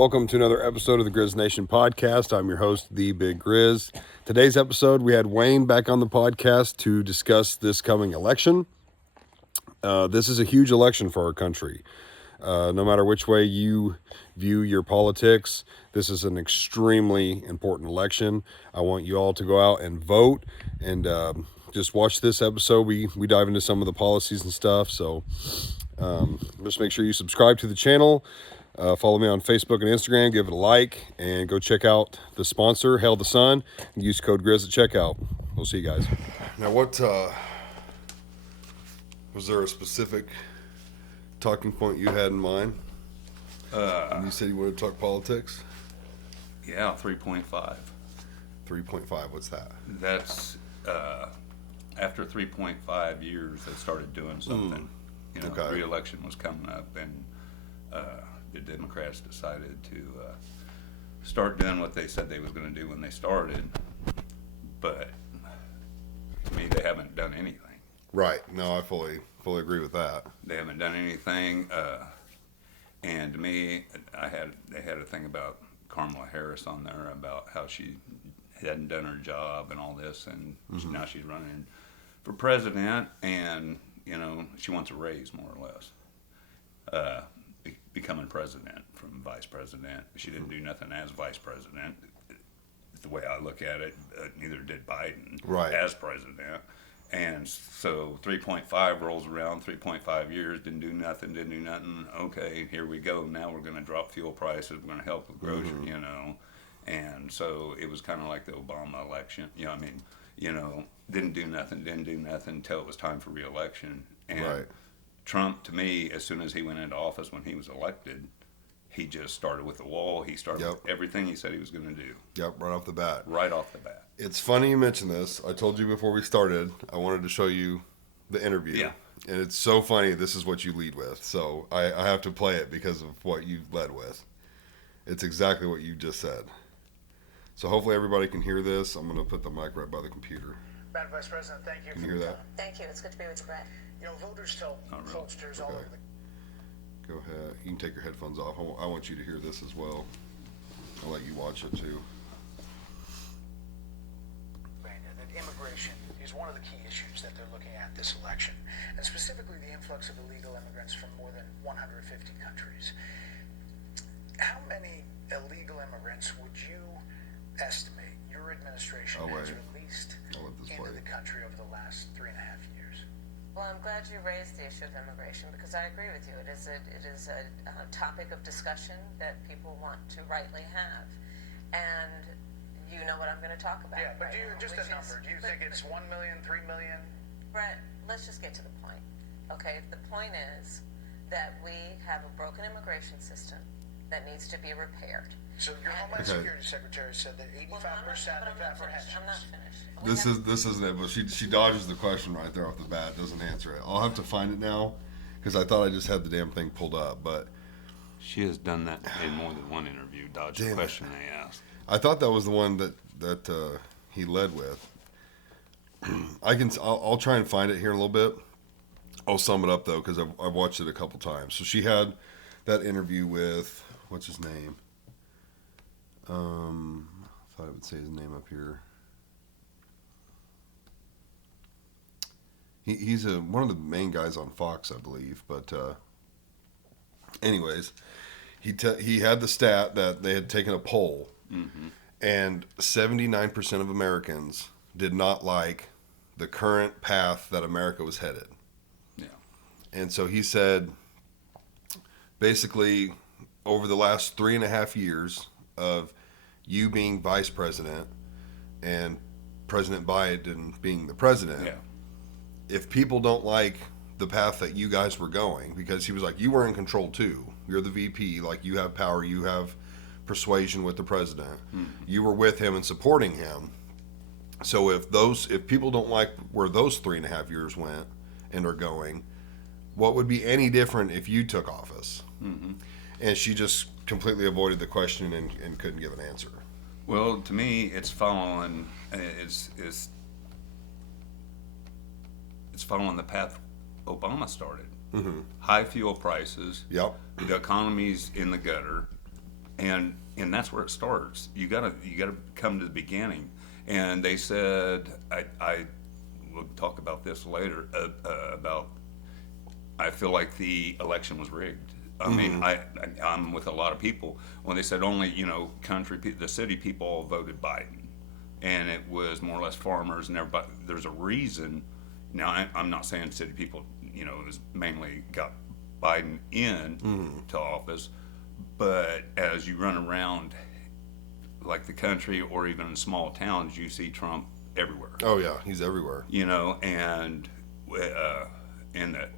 Welcome to another episode of the Grizz Nation podcast. I'm your host, The Big Grizz. Today's episode, we had Wayne back on the podcast to discuss this coming election. This is a huge election for our country. No matter which way you view your politics, this is an extremely important election. I want you all to go out and vote and just watch this episode. We dive into some of the policies and stuff. So just make sure you subscribe to the channel. Follow me on Facebook and Instagram. Give it a like and go check out the sponsor, Hail the Sun. And use code Grizz at checkout. We'll see you guys. Now, what was there a specific talking point you had in mind? You said you wanted to talk politics? Yeah, 3.5. 3.5, what's that? That's after 3.5 years, they started doing something. Okay. Re-election was coming up, and the Democrats decided to start doing what they said they was going to do when they started. But to me, they haven't done anything. Right. No, I fully agree with that. They haven't done anything. And to me, they had a thing about Kamala Harris on there about how she hadn't done her job and all this, and now she's running for president, and she wants a raise more or less. Becoming president from vice president. She didn't do nothing as vice president. The way I look at it, neither did Biden as president. And so 3.5 rolls around, 3.5 years, didn't do nothing. Okay, here we go. Now we're going to drop fuel prices. We're going to help with grocery, And so it was kind of like the Obama election. Didn't do nothing until it was time for re-election. And Trump, to me, as soon as he went into office when he was elected, he just started with the wall. He started with everything he said he was going to do. Yep, right off the bat. Right off the bat. It's funny you mention this. I told you before we started, I wanted to show you the interview. Yeah. And it's so funny this is what you lead with. So I have to play it because of what you led with. It's exactly what you just said. So hopefully everybody can hear this. I'm going to put the mic right by the computer. Madam Vice President, thank you. Can you hear that? Thank you. It's good to be with you, Brett. Voters tell pollsters all over the... Go ahead. You can take your headphones off. I want you to hear this as well. I'll let you watch it too. That immigration is one of the key issues that they're looking at this election, and specifically the influx of illegal immigrants from more than 150 countries. How many illegal immigrants would you estimate your administration has released into the country over the last 3.5 years? Well, I'm glad you raised the issue of immigration because I agree with you. It is a topic of discussion that people want to rightly have, and you know what I'm going to talk about. Yeah, but just a number. Do you think it's 1 million, 3 million? Brett, let's just get to the point. Okay, the point is that we have a broken immigration system that needs to be repaired. So your Homeland Security Secretary said that 85% of apprehensions. I'm not finished. This isn't it, but she dodges the question right there off the bat, doesn't answer it. I'll have to find it now because I thought I just had the damn thing pulled up, but She has done that in more than one interview, dodge the question they asked. I thought that was the one that he led with. I'll try and find it here in a little bit. I'll sum it up though because I've watched it a couple times. So she had that interview with what's his name? I thought I would say his name up here. He's one of the main guys on Fox, I believe. But anyways, he had the stat that they had taken a poll, and 79% of Americans did not like the current path that America was headed. Yeah. And so he said, basically, over the last 3.5 years of you being vice president and President Biden being the president, if people don't like the path that you guys were going, because he was like, you were in control too. You're the VP, like you have power, you have persuasion with the president. You were with him and supporting him. So if people don't like where those 3.5 years went and are going, what would be any different if you took office? And she just completely avoided the question and couldn't give an answer. Well, to me, it's following the path Obama started. High fuel prices. Yep. The economy's in the gutter, and that's where it starts. You gotta come to the beginning. And they said, I will talk about this later, about, I feel like the election was rigged. I mean, I'm with a lot of people when they said only, the city people all voted Biden, and it was more or less farmers and everybody. There's a reason. Now, I'm not saying city people, it was mainly got Biden in to office, but as you run around like the country or even in small towns, you see Trump everywhere. Oh yeah, he's everywhere. And in the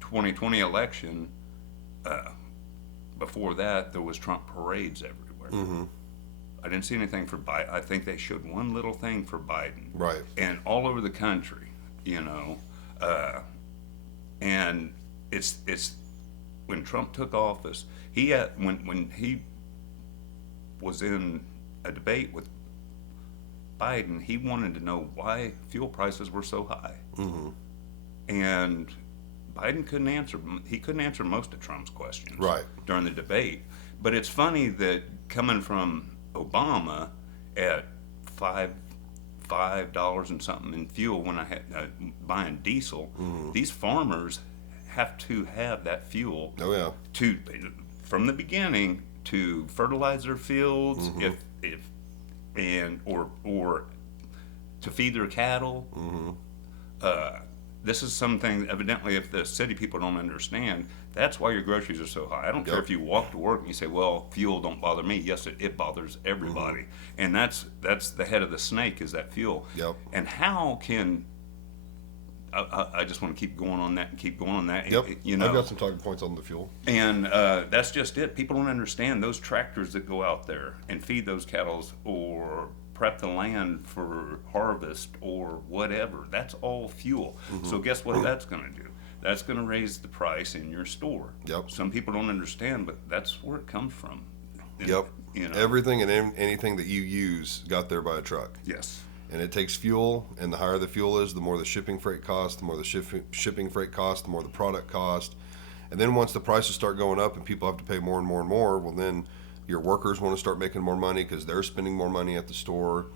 2020 election, before that, there was Trump parades everywhere. I didn't see anything for Biden. I think they showed one little thing for Biden. Right. And all over the country, and it's when Trump took office, he had, when he was in a debate with Biden, he wanted to know why fuel prices were so high. And Biden couldn't answer. He couldn't answer most of Trump's questions during the debate. But it's funny that coming from Obama at $5 and something in fuel when I had buying diesel, these farmers have to have that fuel. Oh yeah. From the beginning to fertilize their fields, or to feed their cattle. This is something, evidently, if the city people don't understand, that's why your groceries are so high. I don't care if you walk to work and you say, well, fuel don't bother me. Yes, it bothers everybody. And that's the head of the snake, is that fuel. And how can, I just want to keep going on that and keep going on that. I've got some talking points on the fuel. And that's just it. People don't understand those tractors that go out there and feed those cattle or prep the land for harvest or whatever. That's all fuel. So guess what that's going to do? That's going to raise the price in your store. Some people don't understand, but that's where it comes from. Everything and anything that you use got there by a truck. Yes. And it takes fuel, and the higher the fuel is, the more the shipping freight costs, the more the shipping freight costs, the more the product cost. And then once the prices start going up and people have to pay more and more and more, well then your workers want to start making more money because they're spending more money at the store,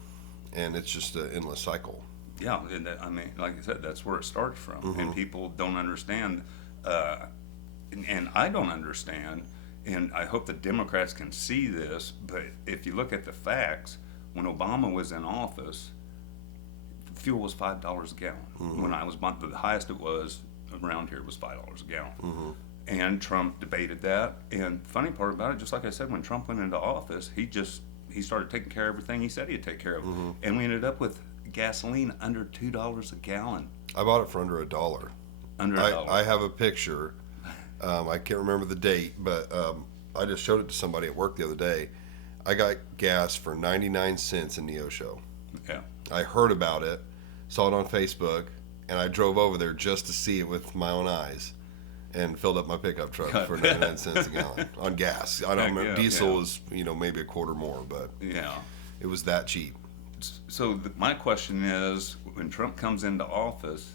and it's just an endless cycle. Yeah, and like I said, that's where it starts from, and people don't understand, and I don't understand, and I hope the Democrats can see this, but if you look at the facts, when Obama was in office, fuel was $5 a gallon. When I was buying, the highest it was around here was $5 a gallon. And Trump debated that. And the funny part about it, just like I said, when Trump went into office, he started taking care of everything he said he'd take care of. And we ended up with gasoline under $2 a gallon. I bought it for under $1. Under $1. I have a picture. I can't remember the date, but I just showed it to somebody at work the other day. I got gas for 99 cents in Neosho. Yeah. I heard about it, saw it on Facebook, and I drove over there just to see it with my own eyes, and filled up my pickup truck for 99 cents a gallon on gas. I don't remember. Diesel was, maybe a quarter more, but it was that cheap. So my question is, when Trump comes into office,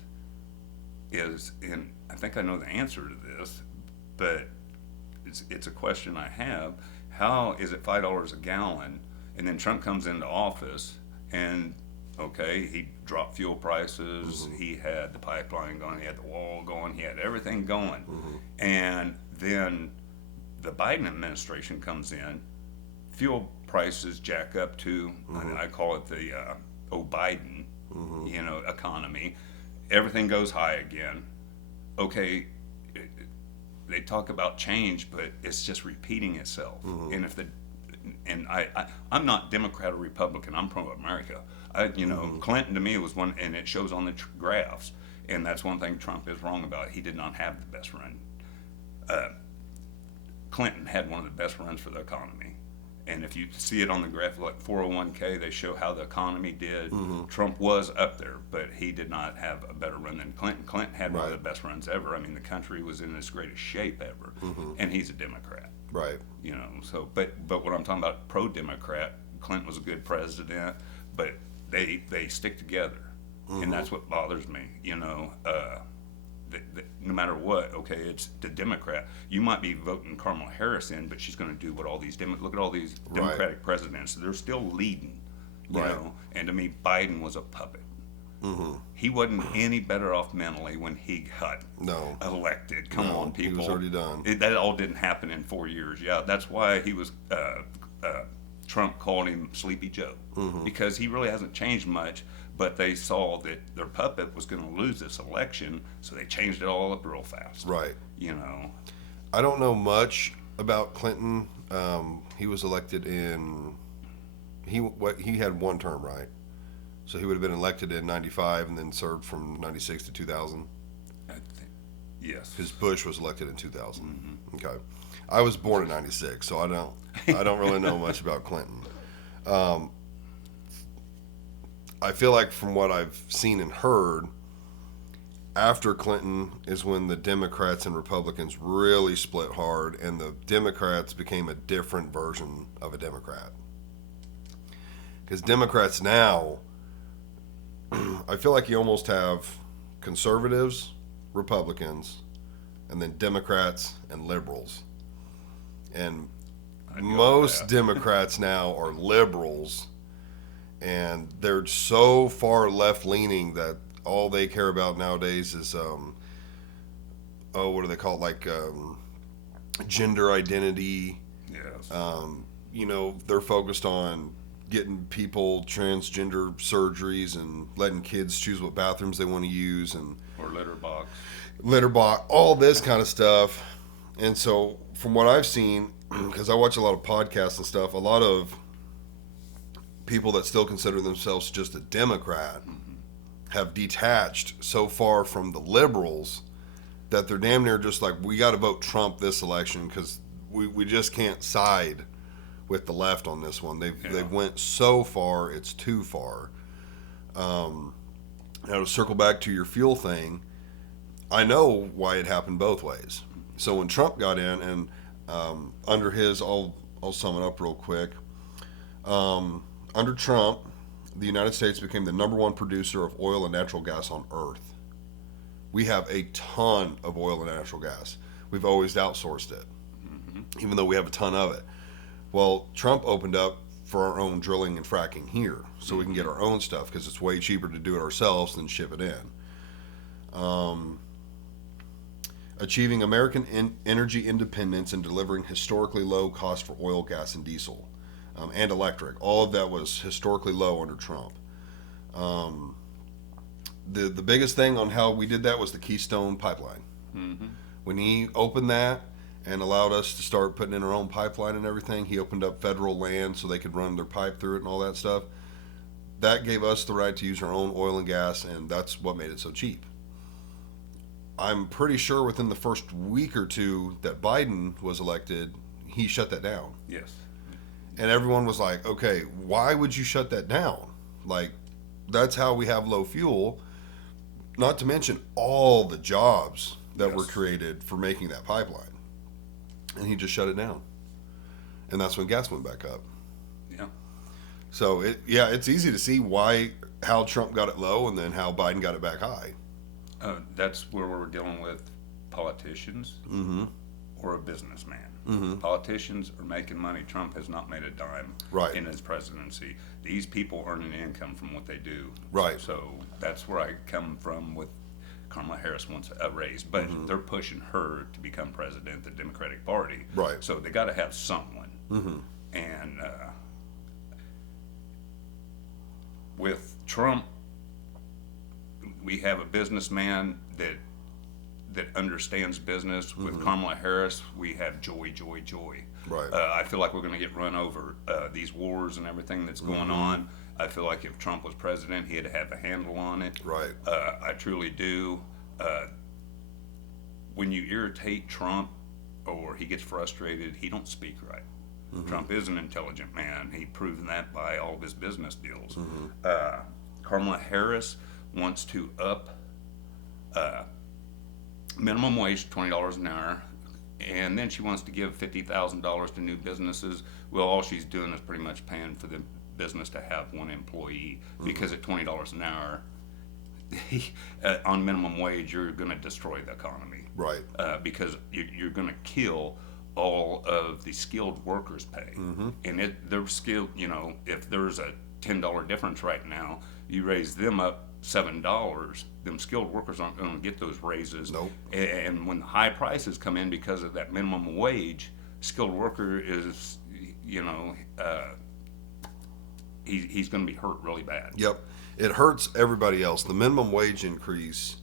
and I think I know the answer to this, but it's a question I have. How is it $5 a gallon, and then Trump comes into office, and he dropped fuel prices, he had the pipeline going, he had the wall going, he had everything going, and then the Biden administration comes in, fuel prices jack up to, I call it the Biden, economy, everything goes high again. They talk about change, but it's just repeating itself. And I'm not Democrat or Republican. I'm pro-America. Clinton to me was one, and it shows on the graphs. And that's one thing Trump is wrong about. He did not have the best run. Clinton had one of the best runs for the economy. And if you see it on the graph, like 401k, they show how the economy did. Trump was up there, but he did not have a better run than Clinton. Clinton had one of the best runs ever. I mean, the country was in its greatest shape ever, and he's a Democrat. Right. So, but what I'm talking about, pro-Democrat, Clinton was a good president, but they stick together, and that's what bothers me. no matter what, okay, it's the Democrat. You might be voting Kamala Harris in, but she's going to do what all these look at all these Democratic presidents. They're still leading, you know. And to me, Biden was a puppet. He wasn't any better off mentally when he got elected. Come on, people. He was already done. That all didn't happen in 4 years. Yeah, that's why he was. Trump called him Sleepy Joe because he really hasn't changed much. But they saw that their puppet was going to lose this election, so they changed it all up real fast. Right. You know. I don't know much about Clinton. He was elected in. He had one term, right? So he would have been elected in '95 and then served from '96 to 2000. Yes. Because Bush was elected in 2000. Okay. I was born in '96, so I don't really know much about Clinton. I feel like from what I've seen and heard, after Clinton is when the Democrats and Republicans really split hard, and the Democrats became a different version of a Democrat. Because Democrats now, I feel like you almost have conservatives, Republicans, and then Democrats and liberals. And most Democrats now are liberals, and they're so far left-leaning that all they care about nowadays is, what do they call it? Like gender identity. Yes. You know, they're focused on getting people transgender surgeries and letting kids choose what bathrooms they want to use, and or litter box, all this kind of stuff. And so from what I've seen, because I watch a lot of podcasts and stuff, a lot of people that still consider themselves just a Democrat have detached so far from the liberals that they're damn near just like, we got to vote Trump this election because we just can't side with the left on this one. They've went so far, it's too far. Now to circle back to your fuel thing, I know why it happened both ways. So when Trump got in, and under his, I'll sum it up real quick. Under Trump, the United States became the #1 producer of oil and natural gas on Earth. We have a ton of oil and natural gas. We've always outsourced it, even though we have a ton of it. Well, Trump opened up for our own drilling and fracking here, so we can get our own stuff because it's way cheaper to do it ourselves than ship it in. Achieving American energy independence and delivering historically low cost for oil, gas, and diesel, and electric. All of that was historically low under Trump. The biggest thing on how we did that was the Keystone Pipeline. When he opened that and allowed us to start putting in our own pipeline and everything, he opened up federal land so they could run their pipe through it and all that stuff. That gave us the right to use our own oil and gas, and that's what made it so cheap. I'm pretty sure within the first week or two that Biden was elected, he shut that down. Yes. And everyone was like, okay, why would you shut that down? Like, that's how we have low fuel. Not to mention all the jobs that were created for making that pipeline. And he just shut it down. And that's when gas went back up. Yeah. So, it's easy to see how Trump got it low and then how Biden got it back high. That's where we're dealing with politicians or a businessman. Politicians are making money. Trump has not made a dime in his presidency. These people earn an income from what they do. Right. So that's where I come from with Kamala Harris wants a raise, but they're pushing her to become president of the Democratic Party. Right. So they got to have someone. And with Trump, we have a businessman that understands business. With Kamala Harris, we have joy. Right. I feel like we're going to get run over. These wars and everything that's going on, I feel like if Trump was president, he had to have a handle on it. Right. I truly do. When you irritate Trump or he gets frustrated, he don't speak right. Trump is an intelligent man. He's proven that by all of his business deals. Kamala Harris wants to up minimum wage $20 an hour, and then she wants to give $50,000 to new businesses. Well, all she's doing is pretty much paying for the business to have one employee, because at $20 an hour, on minimum wage, you're going to destroy the economy. Right. Because you're going to kill all of the skilled workers' pay. And they're skilled, if there's a $10 difference right now, you raise them up $7, them skilled workers aren't going to get those raises. Nope. And when the high prices come in because of that minimum wage, skilled worker is, he's going to be hurt really bad. Yep. It hurts everybody else. The minimum wage increase,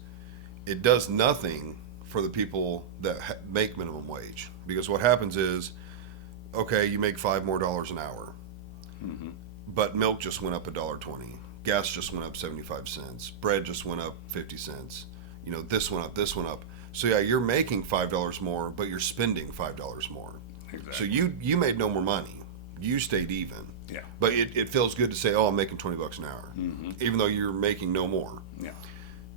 it does nothing for the people that make minimum wage. Because what happens is, okay, you make $5 more an hour, but milk just went up $1.20. Gas just went up 75 cents. Bread just went up 50 cents. This went up, this went up. So yeah, you're making $5 more, but you're spending $5 more. Exactly. So you made no more money. You stayed even. Yeah. But it feels good to say, oh, I'm making $20 an hour, even though you're making no more. Yeah.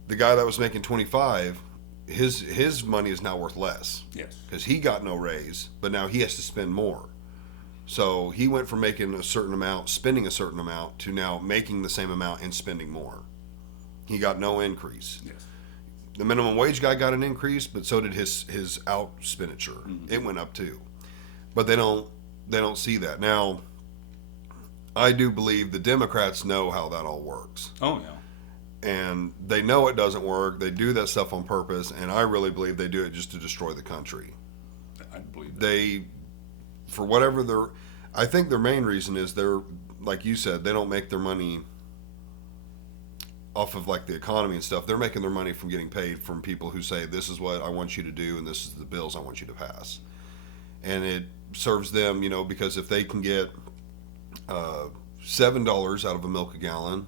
The guy that was making 25, his money is now worth less. Yes. Because he got no raise, but now he has to spend more. So he went from making a certain amount, spending a certain amount, to now making the same amount and spending more. He got no increase. Yes. The minimum wage guy got an increase, but so did his out expenditure. It went up too. But they don't see that. Now, I do believe the Democrats know how that all works. Oh, yeah. And they know it doesn't work. They do that stuff on purpose, and I really believe they do it just to destroy the country. I believe that. They, for whatever I think their main reason is they're, like you said, they don't make their money off of like the economy and stuff. They're making their money from getting paid from people who say, this is what I want you to do, and this is the bills I want you to pass. And it serves them, because if they can get $7 out of a milk a gallon,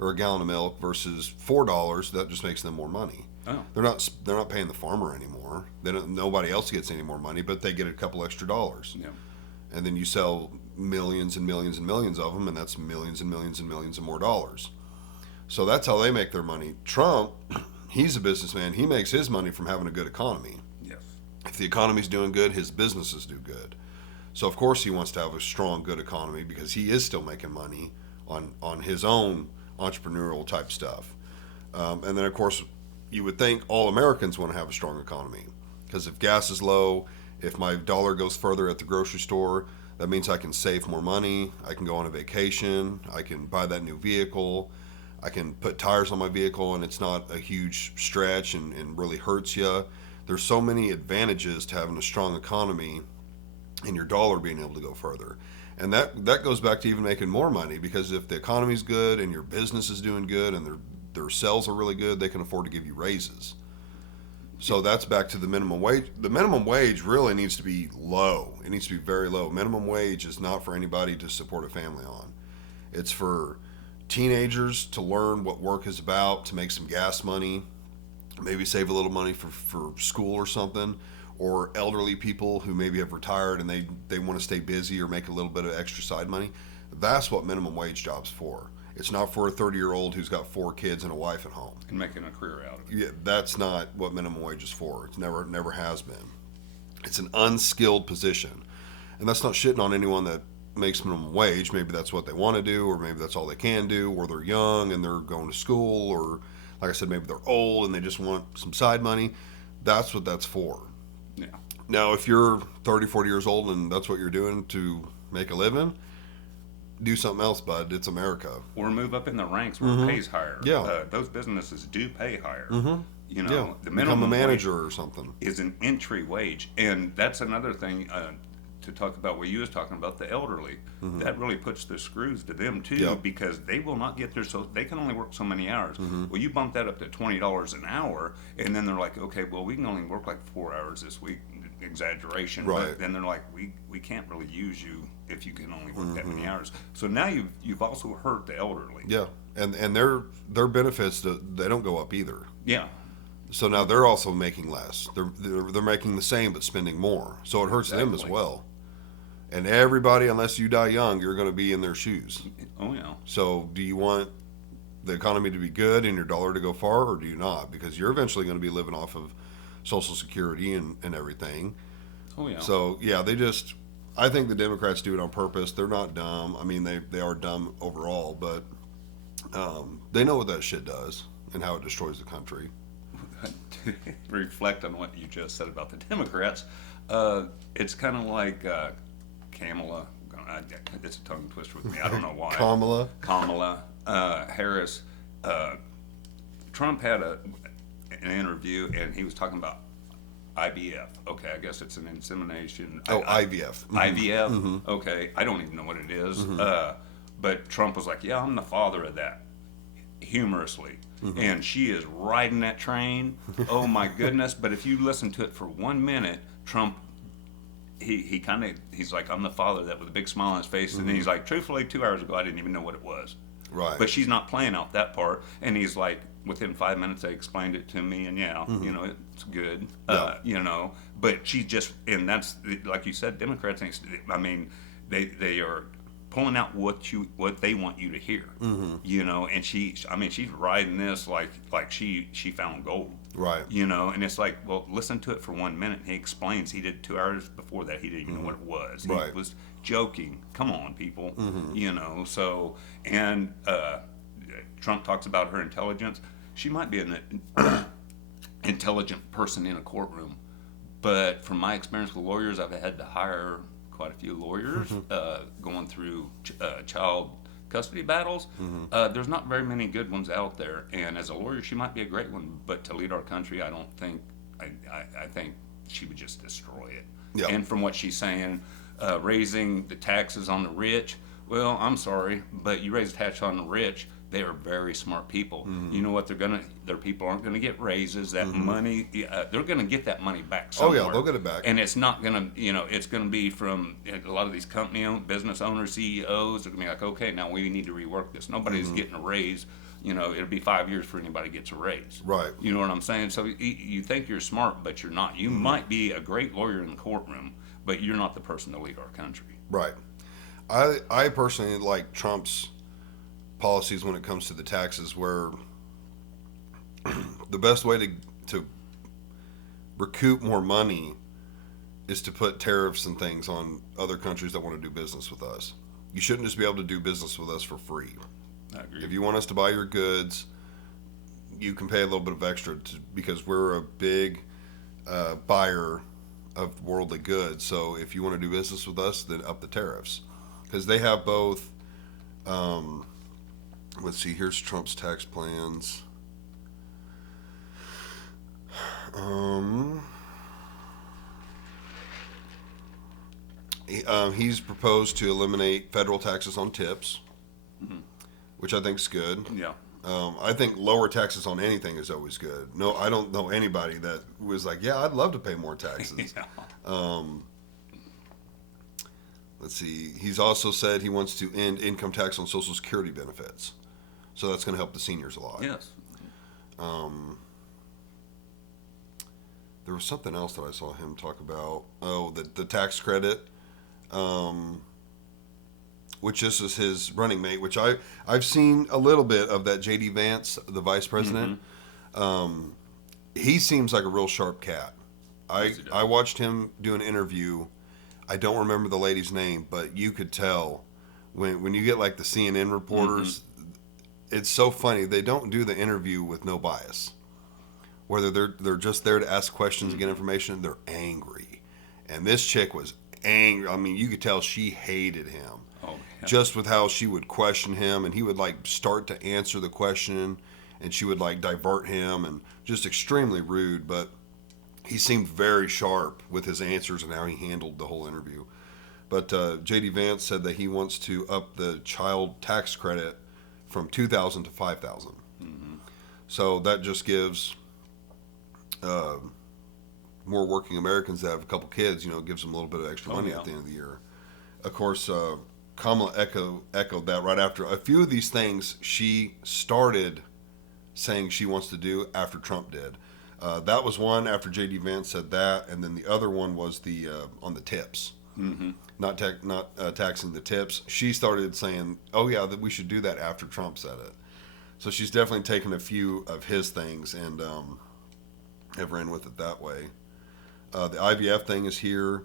or a gallon of milk versus $4, that just makes them more money. Oh. They're not paying the farmer anymore. Nobody else gets any more money, but they get a couple extra dollars. Yeah. And then you sell millions and millions and millions of them, and that's millions and millions and millions of more dollars. So that's how they make their money. Trump, he's a businessman. He makes his money from having a good economy. Yes. If the economy's doing good, his businesses do good. So of course he wants to have a strong, good economy because he is still making money on his own entrepreneurial type stuff. And then of course you would think all Americans want to have a strong economy, because if gas is low, if my dollar goes further at the grocery store, that means I can save more money. I can go on a vacation. I can buy that new vehicle. I can put tires on my vehicle and it's not a huge stretch and really hurts you. There's so many advantages to having a strong economy and your dollar being able to go further. And that goes back to even making more money, because if the economy's good and your business is doing good and their sales are really good, they can afford to give you raises. So that's back to the minimum wage. The minimum wage really needs to be low. It needs to be very low. Minimum wage is not for anybody to support a family on. It's for teenagers to learn what work is about, to make some gas money, maybe save a little money for school or something, or elderly people who maybe have retired and they want to stay busy or make a little bit of extra side money. That's what minimum wage job's for. It's not for a 30-year-old who's got 4 kids and a wife at home. And making a career out of it. Yeah, that's not what minimum wage is for. It's never has been. It's an unskilled position. And that's not shitting on anyone that makes minimum wage. Maybe that's what they want to do, or maybe that's all they can do, or they're young and they're going to school, or like I said, maybe they're old and they just want some side money. That's what that's for. Yeah. Now, if you're 30, 40 years old and that's what you're doing to make a living, do something else, bud. It's America. Or move up in the ranks where it pays higher. Yeah. Those businesses do pay higher. You know, Yeah, the become minimum a manager wage or something. is an entry wage. And that's another thing to talk about what you was talking about, the elderly. That really puts the screws to them too, Yep. because they will not get there, so they can only work so many hours. Well, you bump that up to $20 an hour, and then they're like, okay, well, we can only work like 4 hours this week. Exaggeration, Right. But then they're like, we can't really use you if you can only work that many hours. So now you've also hurt the elderly. Yeah, and their benefits, they don't go up either. Yeah. So now they're also making less. They're making the same but spending more. So it hurts them as Exactly. well. And everybody, unless you die young, you're going to be in their shoes. Oh yeah. So do you want the economy to be good and your dollar to go far, or do you not? Because you're eventually going to be living off of Social Security and everything. Oh yeah. So yeah, I think the Democrats do it on purpose. They're not dumb. I mean, they are dumb overall, but They know what that shit does and how it destroys the country. To reflect on what you just said about the Democrats, it's kind of like Kamala. It's a tongue twister with me. I don't know why. Kamala Harris. Trump had an interview, and he was talking about IVF. Okay, I guess it's an insemination. IVF. IVF. Okay, I don't even know what it is. But Trump was like, "Yeah, I'm the father of that," humorously. And she is riding that train. Oh my goodness! But if you listen to it for 1 minute, Trump, he's like, "I'm the father of that," with a big smile on his face, and then he's like, "Truthfully, 2 hours ago, I didn't even know what it was." Right. But she's not playing out that part, and he's like, within 5 minutes, they explained it to me, and it's good, Yeah. But she's just, and that's like you said, Democrats. I mean, they are pulling out what they want you to hear, and she's riding this like she found gold, Right. and it's like, well, listen to it for 1 minute. He explains he did 2 hours before that. He didn't even know what it was. He Right. was joking. Come on, people, so, and Trump talks about her intelligence. She might be an intelligent person in a courtroom, but from my experience with lawyers, I've had to hire quite a few lawyers going through child custody battles. There's not very many good ones out there, and as a lawyer, she might be a great one, but to lead our country, I don't think. I think she would just destroy it. Yeah. And from what she's saying, raising the taxes on the rich. Well, I'm sorry, but you raise tax on the rich. They are very smart people. You know what their people aren't gonna get raises. That money, they're gonna get that money back somewhere. Oh yeah, they'll get it back. And it's not gonna, it's gonna be from a lot of these business owners, CEOs. They're gonna be like, okay, now we need to rework this. Nobody's getting a raise. It'll be 5 years for anybody gets a raise. Right. You know what I'm saying? So you think you're smart, but you're not. You might be a great lawyer in the courtroom, but you're not the person to lead our country. Right. I personally like Trump's policies when it comes to the taxes, where the best way to recoup more money is to put tariffs and things on other countries that want to do business with us. You shouldn't just be able to do business with us for free. I agree. If you want us to buy your goods, you can pay a little bit of extra because we're a big buyer of worldly goods. So if you want to do business with us, then up the tariffs, because they have both. Let's see. Here's Trump's tax plans. He's proposed to eliminate federal taxes on tips, which I think is good. Yeah. I think lower taxes on anything is always good. No, I don't know anybody that was like, yeah, I'd love to pay more taxes. Yeah. Let's see. He's also said he wants to end income tax on Social Security benefits. So that's going to help the seniors a lot. Yes. There was something else that I saw him talk about. Oh, the tax credit, which this is his running mate, which I've seen a little bit of that J.D. Vance, the vice president. He seems like a real sharp cat. I watched him do an interview. I don't remember the lady's name, but you could tell when you get like the CNN reporters, it's so funny. They don't do the interview with no bias. Whether they're just there to ask questions and get information, they're angry. And this chick was angry. I mean, you could tell she hated him. Oh, yeah. Just with how she would question him, and he would like start to answer the question, and she would like divert him, and just extremely rude. But he seemed very sharp with his answers and how he handled the whole interview. But J.D. Vance said that he wants to up the child tax credit from $2,000 to $5,000. So that just gives more working Americans that have a couple kids, gives them a little bit of extra money at the end of the year. Of course, Kamala echoed that right after. A few of these things she started saying she wants to do after Trump did. That was one after J.D. Vance said that, and then the other one was the on the tips. Not taxing the tips. She started saying, "Oh yeah, that we should do that after Trump said it." So she's definitely taken a few of his things and have ran with it that way. The IVF thing is here.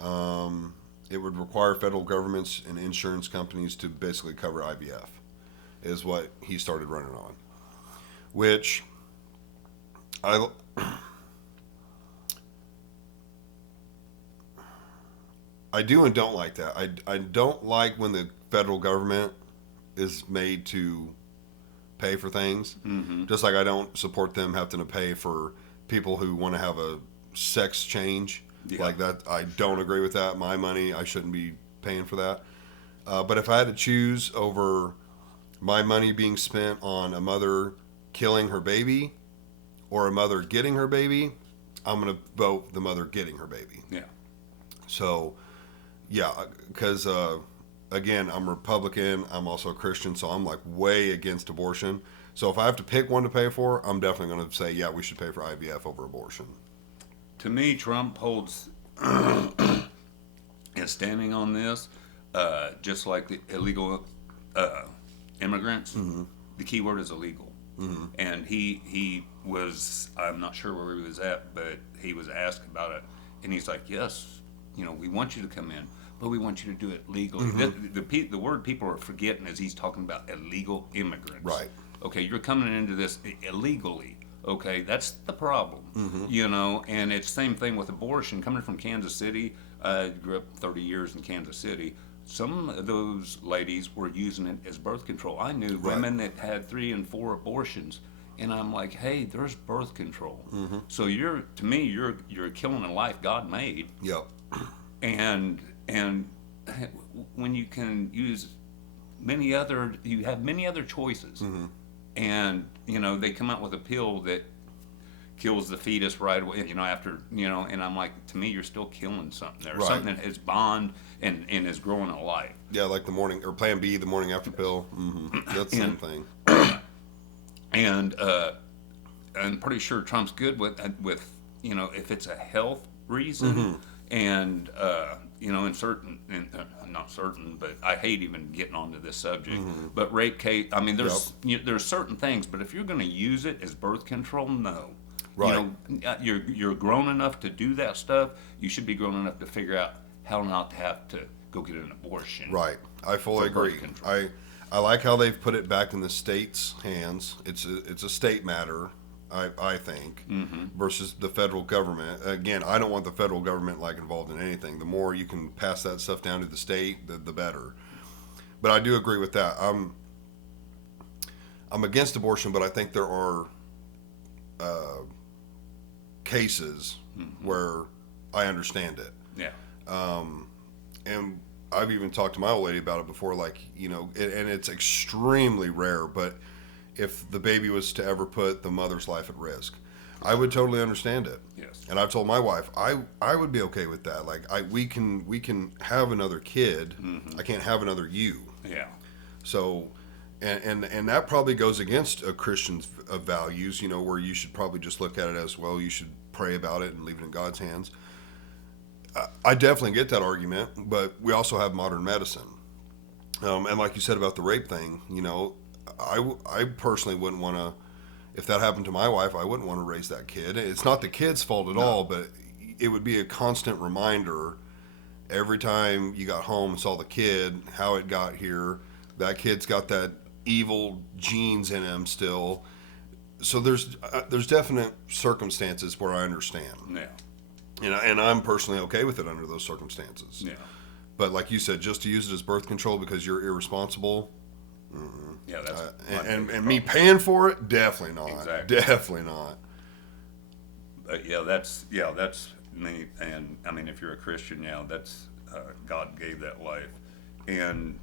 It would require federal governments and insurance companies to basically cover IVF. is what he started running on, which I do and don't like that. I don't like when the federal government is made to pay for things. Mm-hmm. Just like I don't support them having to pay for people who want to have a sex change. Yeah. Like that, I don't agree with that. My money, I shouldn't be paying for that. But if I had to choose over my money being spent on a mother killing her baby or a mother getting her baby, I'm going to vote the mother getting her baby. Yeah. So, yeah, because, again, I'm Republican. I'm also a Christian, so I'm like way against abortion. So if I have to pick one to pay for, I'm definitely going to say, yeah, we should pay for IVF over abortion. To me, Trump holds is standing on this, just like the illegal immigrants. Mm-hmm. The key word is illegal. Mm-hmm. And he was, I'm not sure where he was at, but he was asked about it. And he's like, yes, we want you to come in, but we want you to do it legally. Mm-hmm. The word people are forgetting is he's talking about illegal immigrants. Right. Okay, you're coming into this illegally. Okay, that's the problem, and it's the same thing with abortion. Coming from Kansas City, I grew up 30 years in Kansas City. Some of those ladies were using it as birth control. I knew women that had 3 and 4 abortions, and I'm like, hey, there's birth control. Mm-hmm. So you're killing a life God made. Yep. And when you can use you have many other choices. Mm-hmm. And, they come out with a pill that kills the fetus right away, after, and I'm like, to me, you're still killing something there. Right. Something that is bond and is growing a life. Yeah, like the morning, or Plan B, the morning after pill. Mm-hmm. That's the same thing. And I'm pretty sure Trump's good with if it's a health reason, mm-hmm. and, not certain, but I hate even getting onto this subject. Mm-hmm. But rape case, there's certain things, but if you're going to use it as birth control, no. Right. You're grown enough to do that stuff. You should be grown enough to figure out how not to have to go get an abortion. Right. I fully agree. I like how they've put it back in the state's hands. It's a state matter. I think, mm-hmm. versus the federal government. Again, I don't want the federal government involved in anything. The more you can pass that stuff down to the state, the better. But I do agree with that. I'm against abortion, but I think there are cases mm-hmm. where I understand it. Yeah. And I've even talked to my old lady about it before, and it's extremely rare, but if the baby was to ever put the mother's life at risk, I would totally understand it. Yes. And I've told my wife, I would be okay with that. We can have another kid. Mm-hmm. I can't have another you. Yeah. So, and that probably goes against a Christian's values, where you should probably just look at it as, well, you should pray about it and leave it in God's hands. I definitely get that argument, but we also have modern medicine. And like you said about the rape thing, I personally wouldn't want to, if that happened to my wife, I wouldn't want to raise that kid. It's not the kid's fault at all, but it would be a constant reminder every time you got home and saw the kid, how it got here. That kid's got that evil genes in him still. So there's definite circumstances where I understand. Yeah. And I'm personally okay with it under those circumstances. Yeah. But like you said, just to use it as birth control because you're irresponsible. Mm-mm. Yeah, that's and me paying for it, definitely not. Exactly. Definitely not. That's me. And I mean, if you're a Christian, that's God gave that life, and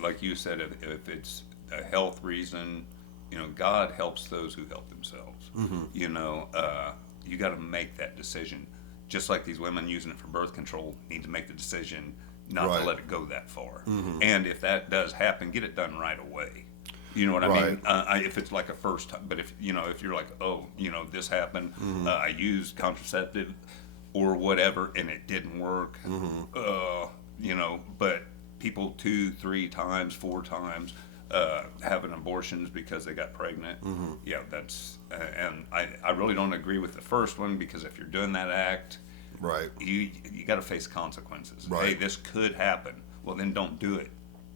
like you said, if it's a health reason, God helps those who help themselves. Mm-hmm. You got to make that decision. Just like these women using it for birth control need to make the decision not to let it go that far. Mm-hmm. And if that does happen, get it done right away. You know what I mean? If it's like a first time, but if you're like, this happened, mm-hmm. I used contraceptive or whatever, and it didn't work, mm-hmm. But people 2, 3 times, 4 times having abortions because they got pregnant. Mm-hmm. Yeah, that's, and I really don't agree with the first one, because if you're doing that act, you got to face consequences. Right. Hey, this could happen. Well, then don't do it.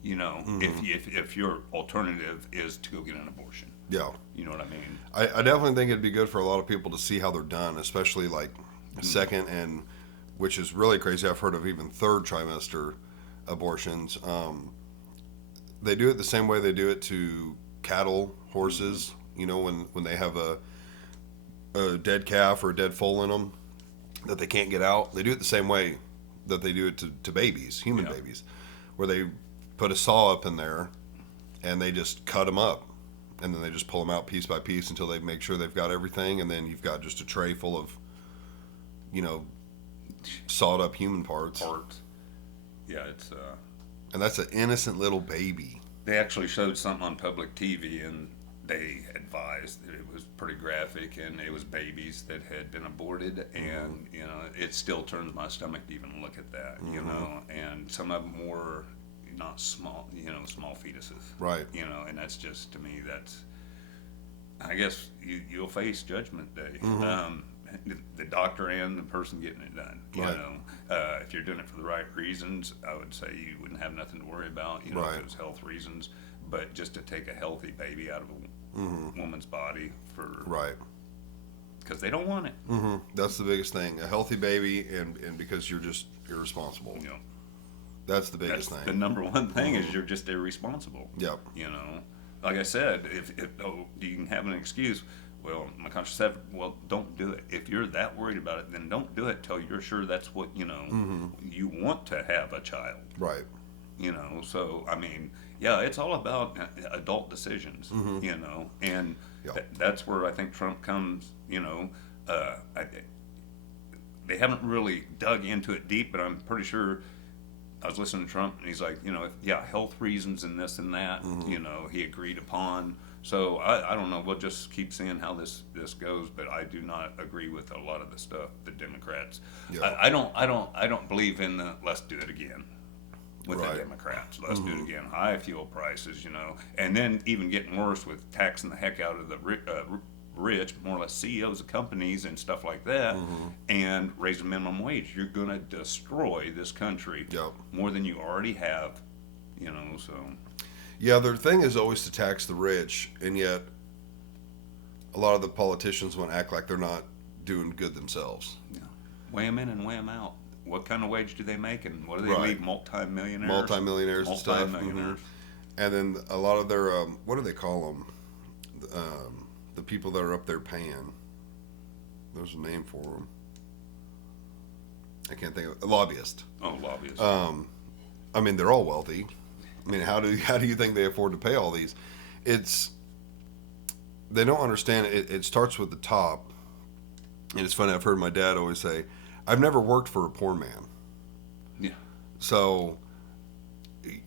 You know, if your alternative is to go get an abortion, Yeah. you know what I mean? I definitely think it'd be good for a lot of people to see how they're done, especially like second and, which is really crazy. I've heard of even third trimester abortions. They do it the same way they do it to cattle, horses. You know, when they have a dead calf or a dead foal in them that they can't get out, they do it the same way that they do it to babies, human Yeah. babies, where they put a saw up in there and they just cut them up, and then they just pull them out piece by piece until they make sure they've got everything, and then you've got just a tray full of, you know, sawed up human parts. Yeah, it's And that's an innocent little baby. they actually showed something on public TV, and they advised that it was pretty graphic, and it was babies that had been aborted, and you know, it still turns my stomach to even look at that, you know, and some of them were not small, you know, small fetuses, Right. you know, and that's just, to me, that's, I guess you'll face judgment day. The doctor and the person getting it done, you Right. know, if you're doing it for the right reasons, I would say you wouldn't have nothing to worry about, you know, Right. if it was health reasons, but just to take a healthy baby out of a woman's body for, Right. because they don't want it, That's the biggest thing. A healthy baby, and because you're just irresponsible. you know, That's the that's biggest the thing. number one thing is you're just irresponsible. Yep. You know, like I said, if you can have an excuse. Well, my conscience said, well, don't do it. If you're that worried about it, then don't do it till you're sure that's what, you know, you want to have a child, Right. you know. So, I mean, yeah, it's all about adult decisions, you know, and Yeah. that's where I think Trump comes, you know. They haven't really dug into it deep, but I'm pretty sure. I was listening to Trump, and he's like, you know, health reasons and this and that, you know, he agreed upon. So I don't know. We'll just keep seeing how this goes. But I do not agree with a lot of the stuff the Democrats. Yeah. I don't believe in the let's do it again with Right. the Democrats. Let's do it again. High fuel prices, you know, and then even getting worse with taxing the heck out of the rich, more or less CEOs of companies and stuff like that, and raising minimum wage. You're going to destroy this country Yep. more than you already have, you know. So Yeah, their thing is always to tax the rich, and yet a lot of the politicians want to act like they're not doing good themselves. yeah. Weigh them in and weigh them out. What kind of wage do they make, and what do they Right. leave? Multi-millionaires. Multi-millionaires and stuff. Multi-millionaires. And then a lot of their, what do they call them? The people that are up there paying. There's a name for them. I can't think of it. Lobbyist. Oh, lobbyists. I mean, they're all wealthy. I mean, how do you think they afford to pay all these? They don't understand it. It starts with the top. And it's funny, I've heard my dad always say, I've never worked for a poor man. yeah. So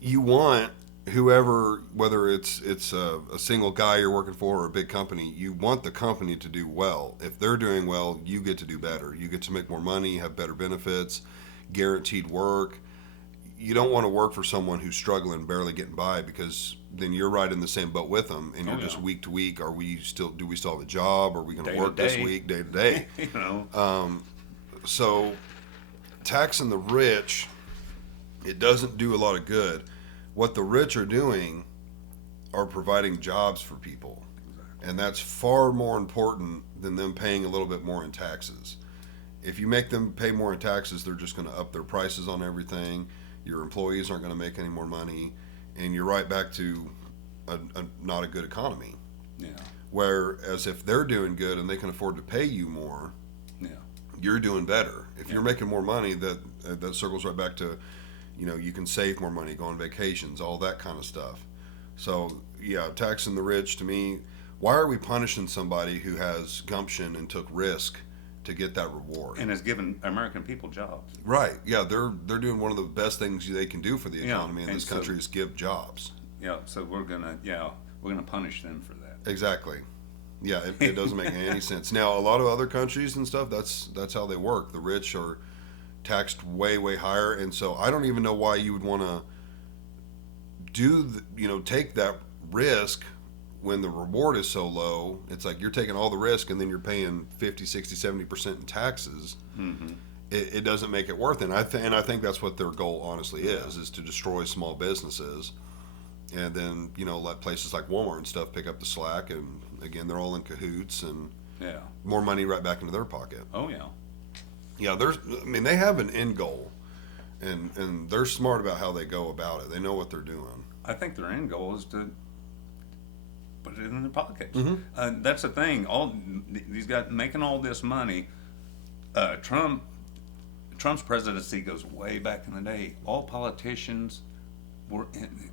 you want whoever, whether it's a single guy you're working for or a big company, you want the company to do well. If they're doing well, you get to do better. You get to make more money, have better benefits, guaranteed work. You don't want to work for someone who's struggling, barely getting by, because then you're right in the same boat with them, and you're Oh, just yeah. week to week. Do we still have a job? Are we going Day to to work this day. week, day to day? You know. So taxing the rich, it doesn't do a lot of good. What the rich are doing are providing jobs for people, and that's far more important than them paying a little bit more in taxes. If you make them pay more in taxes, they're just going to up their prices on everything. Your employees aren't going to make any more money, and you're right back to not a good economy. Yeah. Whereas if they're doing good and they can afford to pay you more, Yeah. you're doing better. If Yeah. you're making more money, that circles right back to, you know, you can save more money, go on vacations, all that kind of stuff. So yeah, taxing the rich, to me, why are we punishing somebody who has gumption and took risk to get that reward? And has given American people jobs. Right. Yeah, they're doing one of the best things they can do for the Yeah, economy in and this so- country is give jobs. Yeah. So we're gonna punish them for that. Exactly. Yeah, it doesn't make any sense. Now, a lot of other countries and stuff, that's how they work. The rich are taxed way, way higher, and so I don't even know why you would want to take that risk when the reward is so low. It's like you're taking all the risk and then you're paying 50, 60, 70% in taxes. Mm-hmm. It doesn't make it worth it. And I think that's what their goal honestly is to destroy small businesses and then let places like Walmart and stuff pick up the slack, and again they're all in cahoots, and Yeah. more money right back into their pocket. Oh yeah. Yeah, they have an end goal, and they're smart about how they go about it. They know what they're doing. I think their end goal is to put it in their pockets. Mm-hmm. That's the thing. All these guys making all this money. Trump's presidency goes way back in the day. All politicians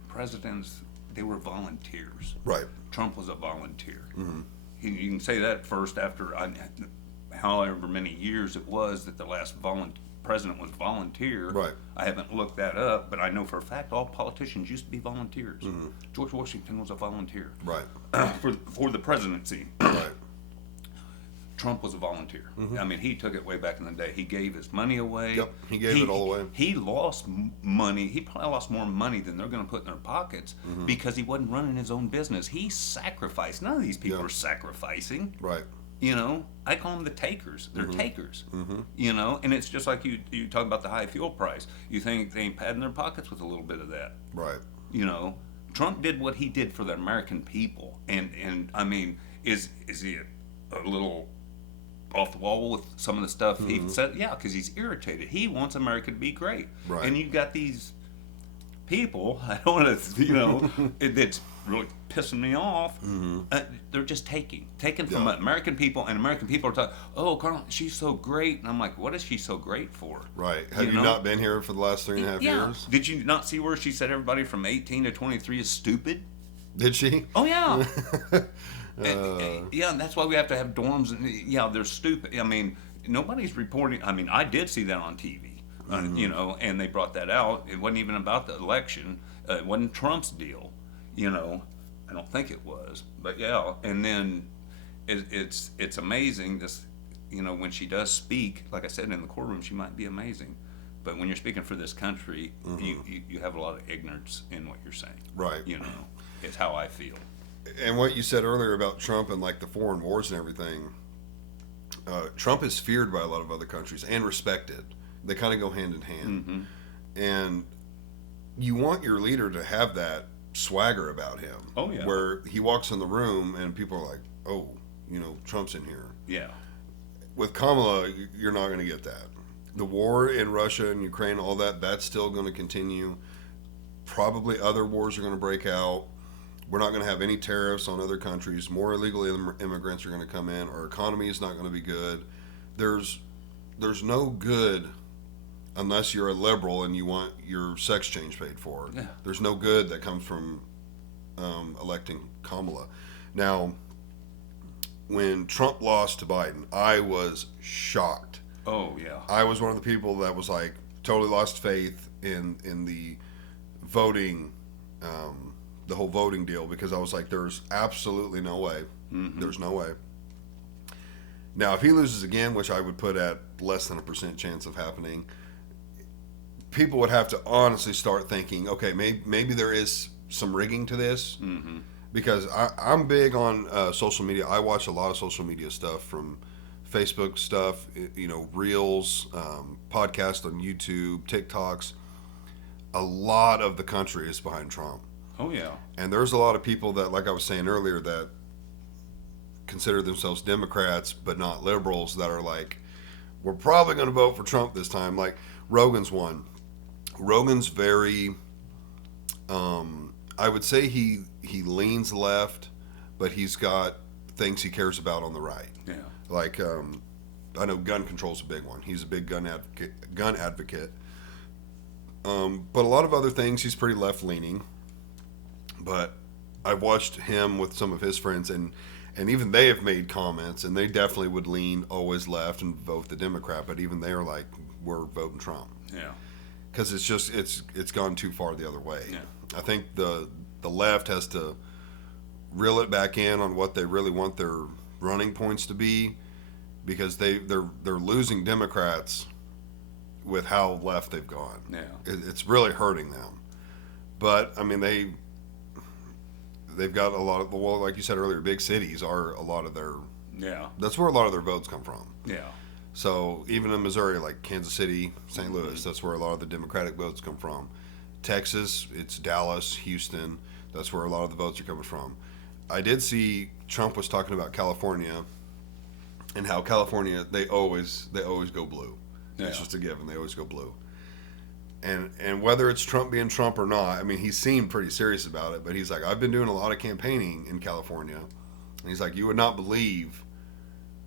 presidents. They were volunteers. Right. Trump was a volunteer. Mm-hmm. You can say that first after however many years it was that the last president was volunteer. Right. I haven't looked that up, but I know for a fact all politicians used to be volunteers. Mm-hmm. George Washington was a volunteer. Right. for the presidency. Right. Trump was a volunteer. Mm-hmm. I mean, he took it way back in the day. He gave his money away. Yep, he gave it all away. He lost money. He probably lost more money than they're going to put in their pockets because he wasn't running his own business. He sacrificed. None of these people are sacrificing. Right. I call them the takers. They're takers. Mm-hmm. And it's just like you talk about the high fuel price. You think they ain't padding their pockets with a little bit of that. Right. Trump did what he did for the American people. And I mean, is he a little off the wall with some of the stuff he said? Yeah, because he's irritated. He wants America to be great. Right. And you've got these people, I don't want to, it's really pissing me off. They're just taking from American people, and American people are talking, oh, Carl, she's so great. And I'm like, what is she so great for? Right. Have you not been here for the last 3.5 years? Did you not see where she said everybody from 18 to 23 is stupid? Did she? Oh, yeah. And that's why we have to have dorms. And yeah, they're stupid. I mean, nobody's reporting. I mean, I did see that on TV, and they brought that out. It wasn't even about the election. It wasn't Trump's deal, I don't think it was. But yeah, and then it's amazing this, when she does speak, like I said, in the courtroom, she might be amazing. But when you're speaking for this country, you have a lot of ignorance in what you're saying. Right. It's how I feel. And what you said earlier about Trump and like the foreign wars and everything, Trump is feared by a lot of other countries and respected. They kind of go hand in hand. And you want your leader to have that swagger about him. Oh, yeah. Where he walks in the room and people are like, oh, Trump's in here. Yeah. With Kamala, you're not going to get that. The war in Russia and Ukraine, all that's still going to continue. Probably other wars are going to break out. We're not going to have any tariffs on other countries. More illegal immigrants are going to come in. Our economy is not going to be good. There's no good unless you're a liberal and you want your sex change paid for. Yeah. There's no good that comes from electing Kamala. Now, when Trump lost to Biden, I was shocked. Oh, yeah. I was one of the people that was like totally lost faith in the voting, the whole voting deal, because I was like, there's absolutely no way. There's no way. Now, if he loses again, which I would put at less than 1% chance of happening, people would have to honestly start thinking, okay, maybe there is some rigging to this. Because I'm big on social media. I watch a lot of social media stuff, from Facebook stuff, Reels, podcasts on YouTube, TikToks. A lot of the country is behind Trump. Oh, yeah. And there's a lot of people that, like I was saying earlier, that consider themselves Democrats but not liberals, that are like, we're probably going to vote for Trump this time. Like Rogan's one. Rogan's very, I would say he leans left, but he's got things he cares about on the right. Yeah. Like, I know gun control's a big one. He's a big gun advocate. But a lot of other things, he's pretty left-leaning. But I've watched him with some of his friends, and even they have made comments, and they definitely would lean always left and vote the Democrat. But even they are like, we're voting Trump. Yeah. Because it's just, it's gone too far the other way. Yeah. I think the left has to reel it back in on what they really want their running points to be, because they're losing Democrats with how left they've gone. Yeah. It's really hurting them. But I mean, they've got a lot of, well, like you said earlier, big cities are a lot of their, Yeah. that's where a lot of their votes come from. Yeah. So even in Missouri, like Kansas City, St. Louis, that's where a lot of the Democratic votes come from. Texas, it's Dallas, Houston. That's where a lot of the votes are coming from. I did see Trump was talking about California and how California they always go blue. Yeah. It's just a given. They always go blue. And whether it's Trump being Trump or not, I mean, he seemed pretty serious about it. But he's like, I've been doing a lot of campaigning in California, and he's like, you would not believe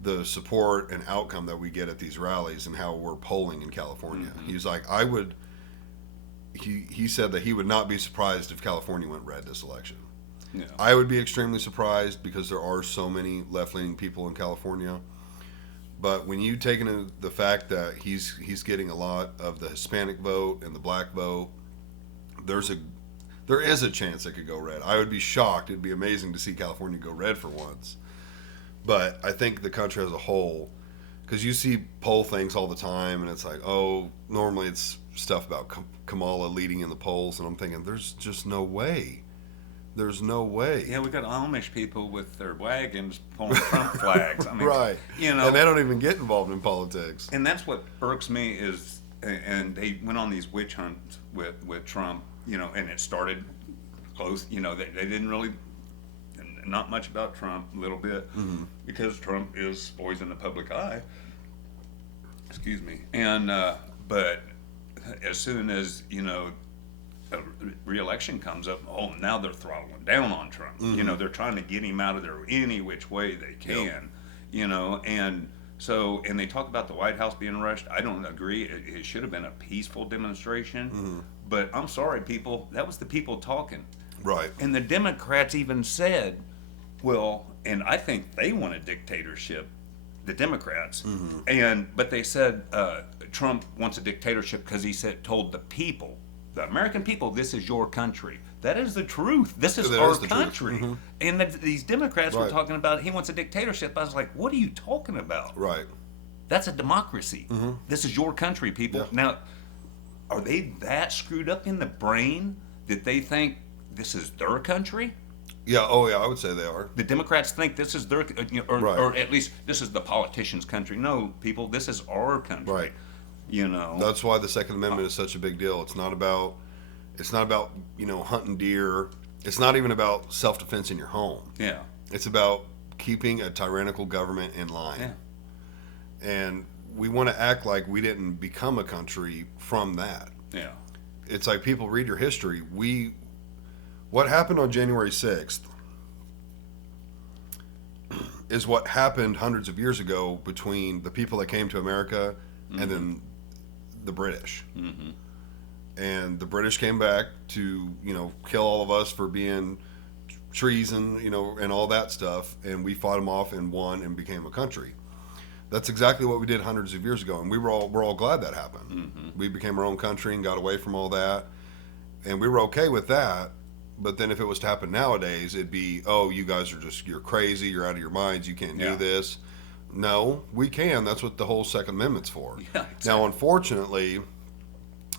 the support and outcome that we get at these rallies and how we're polling in California. Mm-hmm. He's like, he said that he would not be surprised if California went red this election. Yeah. I would be extremely surprised because there are so many left-leaning people in California. But when you take into the fact that he's getting a lot of the Hispanic vote and the black vote, there is a chance it could go red. I would be shocked. It'd be amazing to see California go red for once. But I think the country as a whole, because you see poll things all the time, and it's like, oh, normally it's stuff about Kamala leading in the polls, and I'm thinking, there's just no way. There's no way. Yeah, we got Amish people with their wagons pulling Trump flags. I mean, Right. You know, And they don't even get involved in politics. and that's what irks me is, and they went on these witch hunts with Trump, you know, and it started close. You know, they didn't really, not much about Trump, a little bit, because Trump is always in the public eye. Excuse me. And but as soon as, you know, a re-election comes up, oh, now they're throttling down on Trump. You know, they're trying to get him out of there any which way they can. You know, and so, and they talk about the White House being rushed. I don't agree. It should have been a peaceful demonstration. But I'm sorry, people. That was the people talking. Right. And the Democrats even said, well, and I think they want a dictatorship, the Democrats, but they said Trump wants a dictatorship because he told the people, the American people, this is your country. That is the truth. This is That our is the truth. country. And these Democrats were Right. talking about he wants a dictatorship. I was like, what are you talking about? Right. That's a democracy. This is your country, people. Yeah. Now, are they that screwed up in the brain that they think this is their country? Yeah. Oh, yeah. I would say they are. The Democrats think this is their, Right. or at least this is the politicians' country. No, people, this is our country. Right. You know. That's why the Second Amendment is such a big deal. It's not about hunting deer. It's not even about self-defense in your home. Yeah. It's about keeping a tyrannical government in line. Yeah. And we want to act like we didn't become a country from that. Yeah. It's like, people read your history. What happened on January 6th is what happened hundreds of years ago between the people that came to America and then the British. And the British came back to, kill all of us for being treason, and all that stuff. And we fought them off and won and became a country. That's exactly what we did hundreds of years ago. And we're all glad that happened. We became our own country and got away from all that. And we were okay with that. But then if it was to happen nowadays, it'd be, oh, you guys are you're crazy, you're out of your minds, you can't do this. No, we can. That's what the whole Second Amendment's for. Yeah, exactly. Now, unfortunately,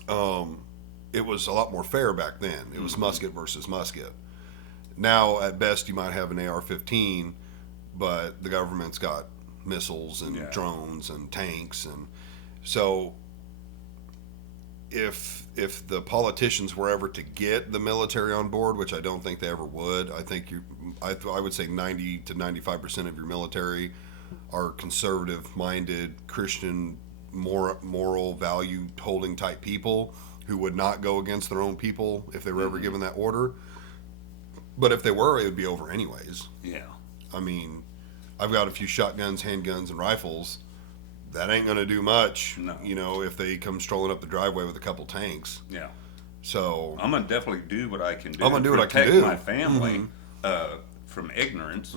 it was a lot more fair back then. It was musket versus musket. Now, at best, you might have an AR-15, but the government's got missiles and drones and tanks. And so if the politicians were ever to get the military on board, which I don't think they ever would, I would say 90 to 95% of your military are conservative-minded, Christian, moral, value-holding type people who would not go against their own people if they were ever given that order. But if they were, it would be over anyways. Yeah. I mean, I've got a few shotguns, handguns, and rifles. That ain't going to do much, No. if they come strolling up the driveway with a couple tanks. Yeah. So I'm gonna definitely do what I can do. I'm gonna do what I can protect do. my family from ignorance,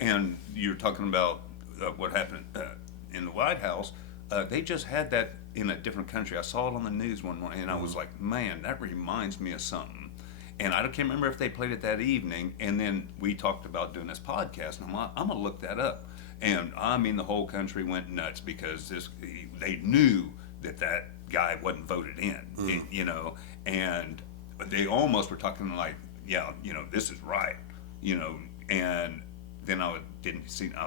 and you're talking about what happened in the White House. They just had that in a different country. I saw it on the news one morning, and I was like, man, that reminds me of something. And I can't remember if they played it that evening. And then we talked about doing this podcast, and I'm gonna look that up. And I mean, the whole country went nuts because they knew that guy wasn't voted in, and they almost were talking like, this is right, and then I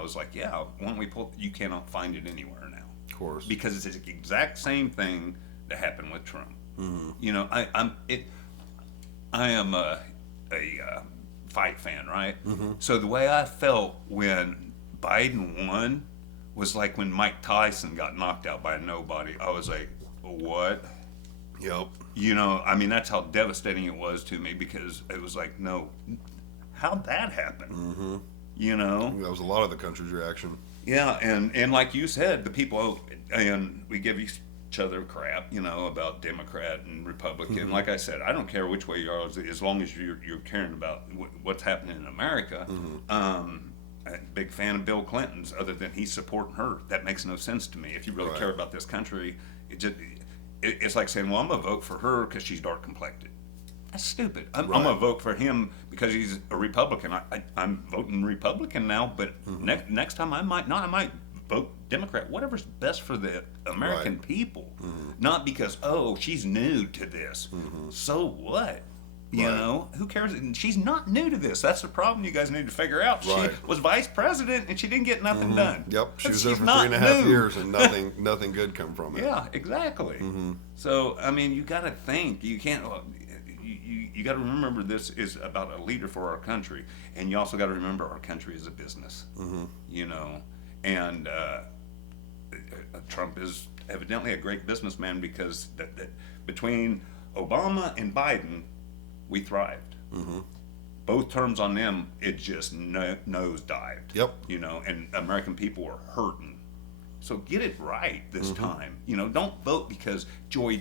was like, yeah, why don't we you cannot find it anywhere now. of course, Because it's the exact same thing that happened with Trump. I am a fight fan, right? So the way I felt when Biden won was like when Mike Tyson got knocked out by a nobody. I was like, what? Yep. You know, I mean, that's how devastating it was to me, because it was like, no, how'd that happen? You know? That was a lot of the country's reaction. Yeah, and like you said, the people, and we give each other crap, you know, about Democrat and Republican. Like I said, I don't care which way you are, as long as you're caring about what's happening in America. A big fan of Bill Clinton's, other than he's supporting her. That makes no sense to me. If you really Right. care about this country, it's like saying, well, I'm going to vote for her because she's dark complected. That's stupid. I'm Right. going to vote for him because he's a Republican. I'm voting Republican now, but next time I might not. I might vote Democrat. Whatever's best for the American Right. people. Not because, oh, she's new to this. So what? You Right. know, who cares? And she's not new to this. That's the problem you guys need to figure out. Right. She was vice president and she didn't get nothing done. Yep. She But was there she's for not 3.5 new. years and nothing good come from it. Yeah, exactly. So I mean, you got to think. You can't. You got to remember this is about a leader for our country, and you also got to remember our country is a business. You know, and Trump is evidently a great businessman, because that between Obama and Biden, we thrived. Both terms on them, it just nosedived. Yep. You know, and American people are hurting. So get it right this time. You know, don't vote because joy.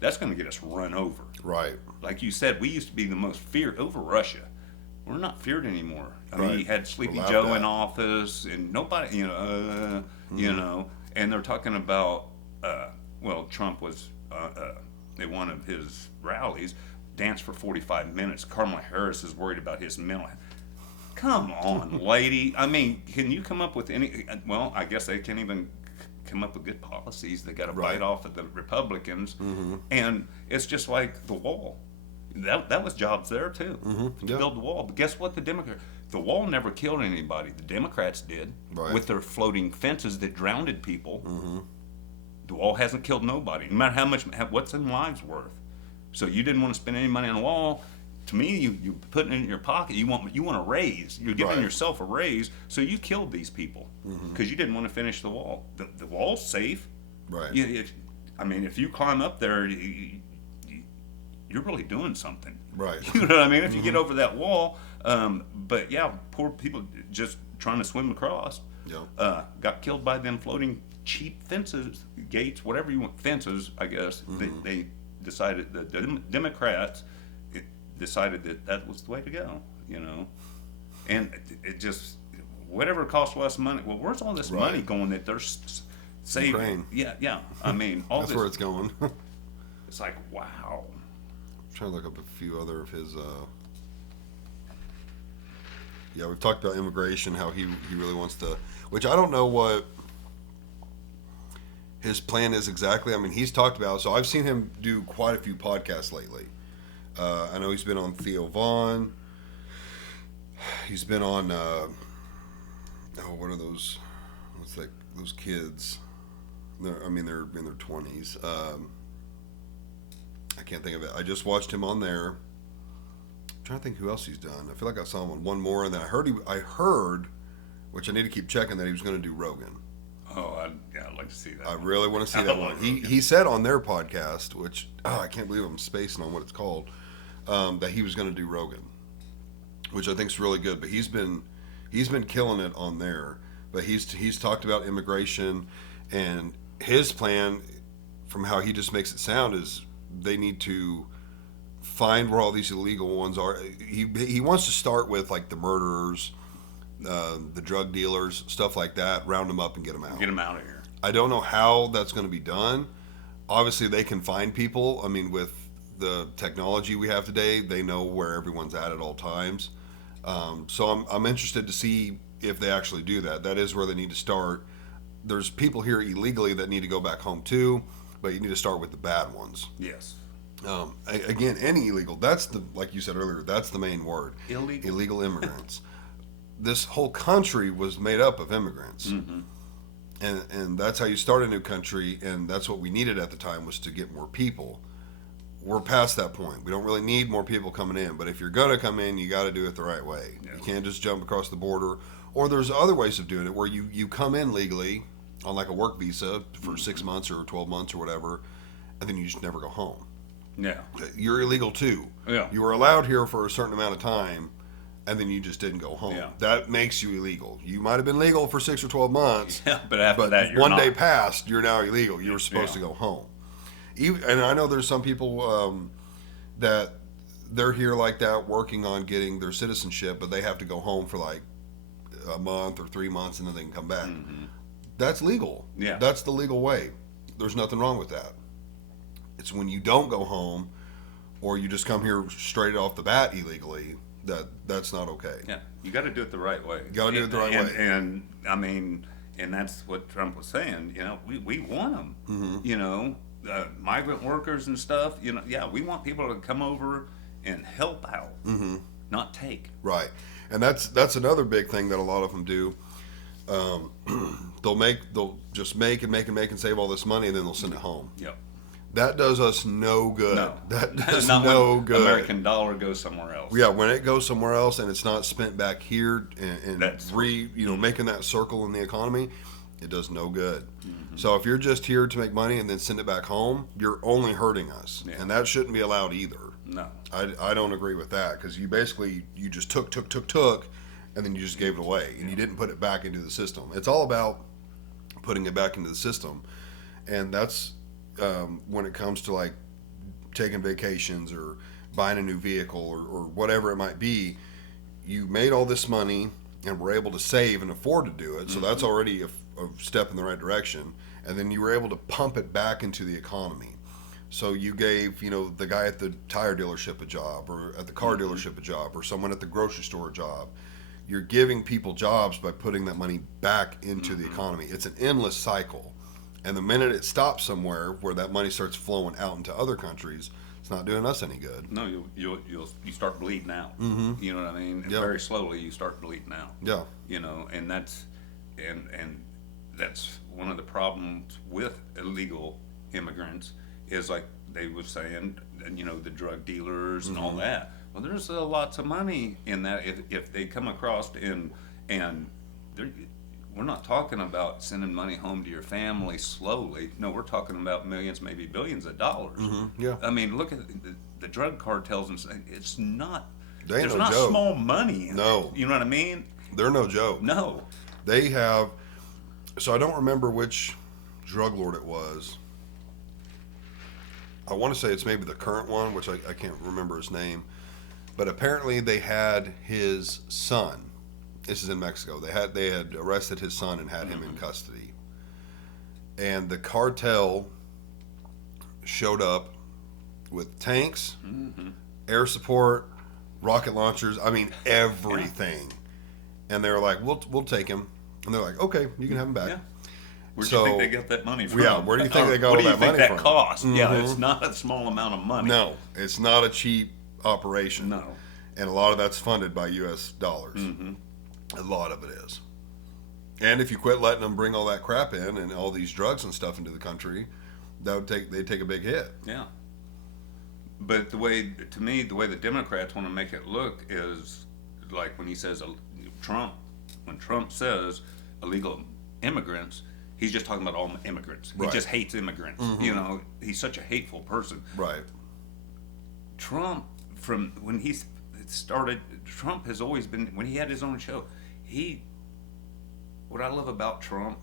That's going to get us run over. Right. Like you said, we used to be the most feared over Russia. We're not feared anymore. I mean, Right. you had Sleepy We're laughed Joe at. in office, and nobody, you know, and they're talking about, well, Trump was at one of his rallies, danced for 45 minutes. Kamala Harris is worried about his mental health. Come on, lady. I mean, can you come up with any? Well, I guess they can't even come up with good policies. They got to Right. bite off of the Republicans, and it's just like the wall. That was jobs there too, to Yeah. build the wall. But guess what? The wall never killed anybody. The Democrats did, Right. with their floating fences that drowned people. The wall hasn't killed nobody, no matter how much. What's in lives worth? So you didn't want to spend any money on the wall. To me, you put it in your pocket. You want a raise. You're giving Right. yourself a raise. So you killed these people because you didn't want to finish the wall. The wall's safe. Right. I mean, if you climb up there, you're really doing something. Right. You know what I mean? If you get over that wall. But yeah, poor people just trying to swim across. Yeah. Got killed by them floating cheap fences, gates, whatever you want, fences, I guess. They decided, the Democrats decided that was the way to go, you know. And it just, whatever costs less money. Well, where's all this Right. money going that they're saving? Ukraine. Yeah. I mean, all That's this. where it's going. It's like, wow. I'm trying to look up a few other of his. Yeah, we've talked about immigration, how he really wants to, which I don't know what his plan is exactly. I mean, he's talked about, so I've seen him do quite a few podcasts lately. I know he's been on Theo Vaughn. He's been on, what are those? What's that? Those kids. They're in their 20s. I can't think of it. I just watched him on there. I'm trying to think who else he's done. I feel like I saw him on one more, and then I heard, which I need to keep checking, that he was going to do Rogan. Oh, I'd like to see that. I really want to see I that love one. He Rogan. said on their podcast, which I can't believe I'm spacing on what it's called, that he was going to do Rogan, which I think is really good. But he's been killing it on there. But he's talked about immigration, and his plan, from how he just makes it sound, is they need to find where all these illegal ones are. He wants to start with like the murderers, the drug dealers, stuff like that. Round them up and get them out. Get them out of here. I don't know how that's going to be done. Obviously, they can find people. I mean, with the technology we have today, they know where everyone's at all times. So I'm interested to see if they actually do that. That is where they need to start. There's people here illegally that need to go back home too, but you need to start with the bad ones. Yes. Again, any illegal. That's like you said earlier. That's the main word. Illegal. Illegal immigrants. This whole country was made up of immigrants. And that's how you start a new country, and that's what we needed at the time, was to get more people. we're past that point. We don't really need more people coming in. But if you're going to come in, you got to do it the right way. Yeah. You can't just jump across the border. Or there's other ways of doing it where you come in legally on like a work visa for 6 months or 12 months or whatever, and then you just never go home. Yeah. You're illegal too. Yeah. You were allowed here for a certain amount of time, and then you just didn't go home. Yeah. That makes you illegal. You might have been legal for 6 or 12 months, Yeah, but after that, you're one not. day passed, you're now illegal. You were supposed Yeah. to go home. And I know there's some people that they're here like that working on getting their citizenship, but they have to go home for like a month or 3 months and then they can come back. That's legal. Yeah. That's the legal way. There's nothing wrong with that. It's when you don't go home or you just come here straight off the bat illegally that's not okay. Yeah, you got to do it the right way. You gotta do it the right way. And I mean, and that's what Trump was saying. You know, we want them. Mm-hmm. You know, migrant workers and stuff. You know, yeah, we want people to come over and help out, not take. Right. And that's another big thing that a lot of them do. They'll just make and save all this money and then they'll send it home. Yep. That does us no good. No, That does not no when good. American dollar goes somewhere else. Yeah, when it goes somewhere else and it's not spent back here and That's- making that circle in the economy, it does no good. Mm-hmm. So if you're just here to make money and then send it back home, you're only hurting us, Yeah. and that shouldn't be allowed either. No. I don't agree with that because you just took, and then you just gave it away and you didn't put it back into the system. It's all about putting it back into the system, and that's when it comes to like taking vacations or buying a new vehicle or whatever it might be. You made all this money and were able to save and afford to do it, so that's already a step in the right direction. And then you were able to pump it back into the economy. So you gave, the guy at the tire dealership a job, or at the car dealership a job, or someone at the grocery store a job. You're giving people jobs by putting that money back into the economy. It's an endless cycle. And the minute it stops somewhere where that money starts flowing out into other countries, it's not doing us any good. No, you start bleeding out. Mm-hmm. You know what I mean? And Yep. very slowly you start bleeding out. Yeah. You know, and that's one of the problems with illegal immigrants is like they were saying, the drug dealers and all that. Well, there's lots of money in that if they come across and we're not talking about sending money home to your family slowly. No, we're talking about millions, maybe billions of dollars. Yeah. I mean, look at the drug cartels and it's not. They ain't There's no not joke. small money. In No. it. You know what I mean? They're no joke. No. They have, so I don't remember which drug lord it was. I want to say it's maybe the current one, which I can't remember his name. But apparently they had his son. This is in Mexico. They had arrested his son and had him in custody. And the cartel showed up with tanks, air support, rocket launchers. I mean, everything. And they were like, "We'll take him." And they're like, "Okay, you can have him back." Yeah. Where do So- you think they get that money from? Yeah, where do you think Or they got what all do you that think money that from? cost? Yeah, it's not a small amount of money. No, it's not a cheap operation. No. And a lot of that's funded by U.S. dollars. A lot of it is. And if you quit letting them bring all that crap in and all these drugs and stuff into the country, they'd take a big hit. Yeah. But the way the Democrats want to make it look is like when he says when Trump says illegal immigrants, he's just talking about all immigrants. He Right. just hates immigrants. He's such a hateful person. Right. Trump, from when he started, Trump has always been, when he had his own show, what I love about Trump,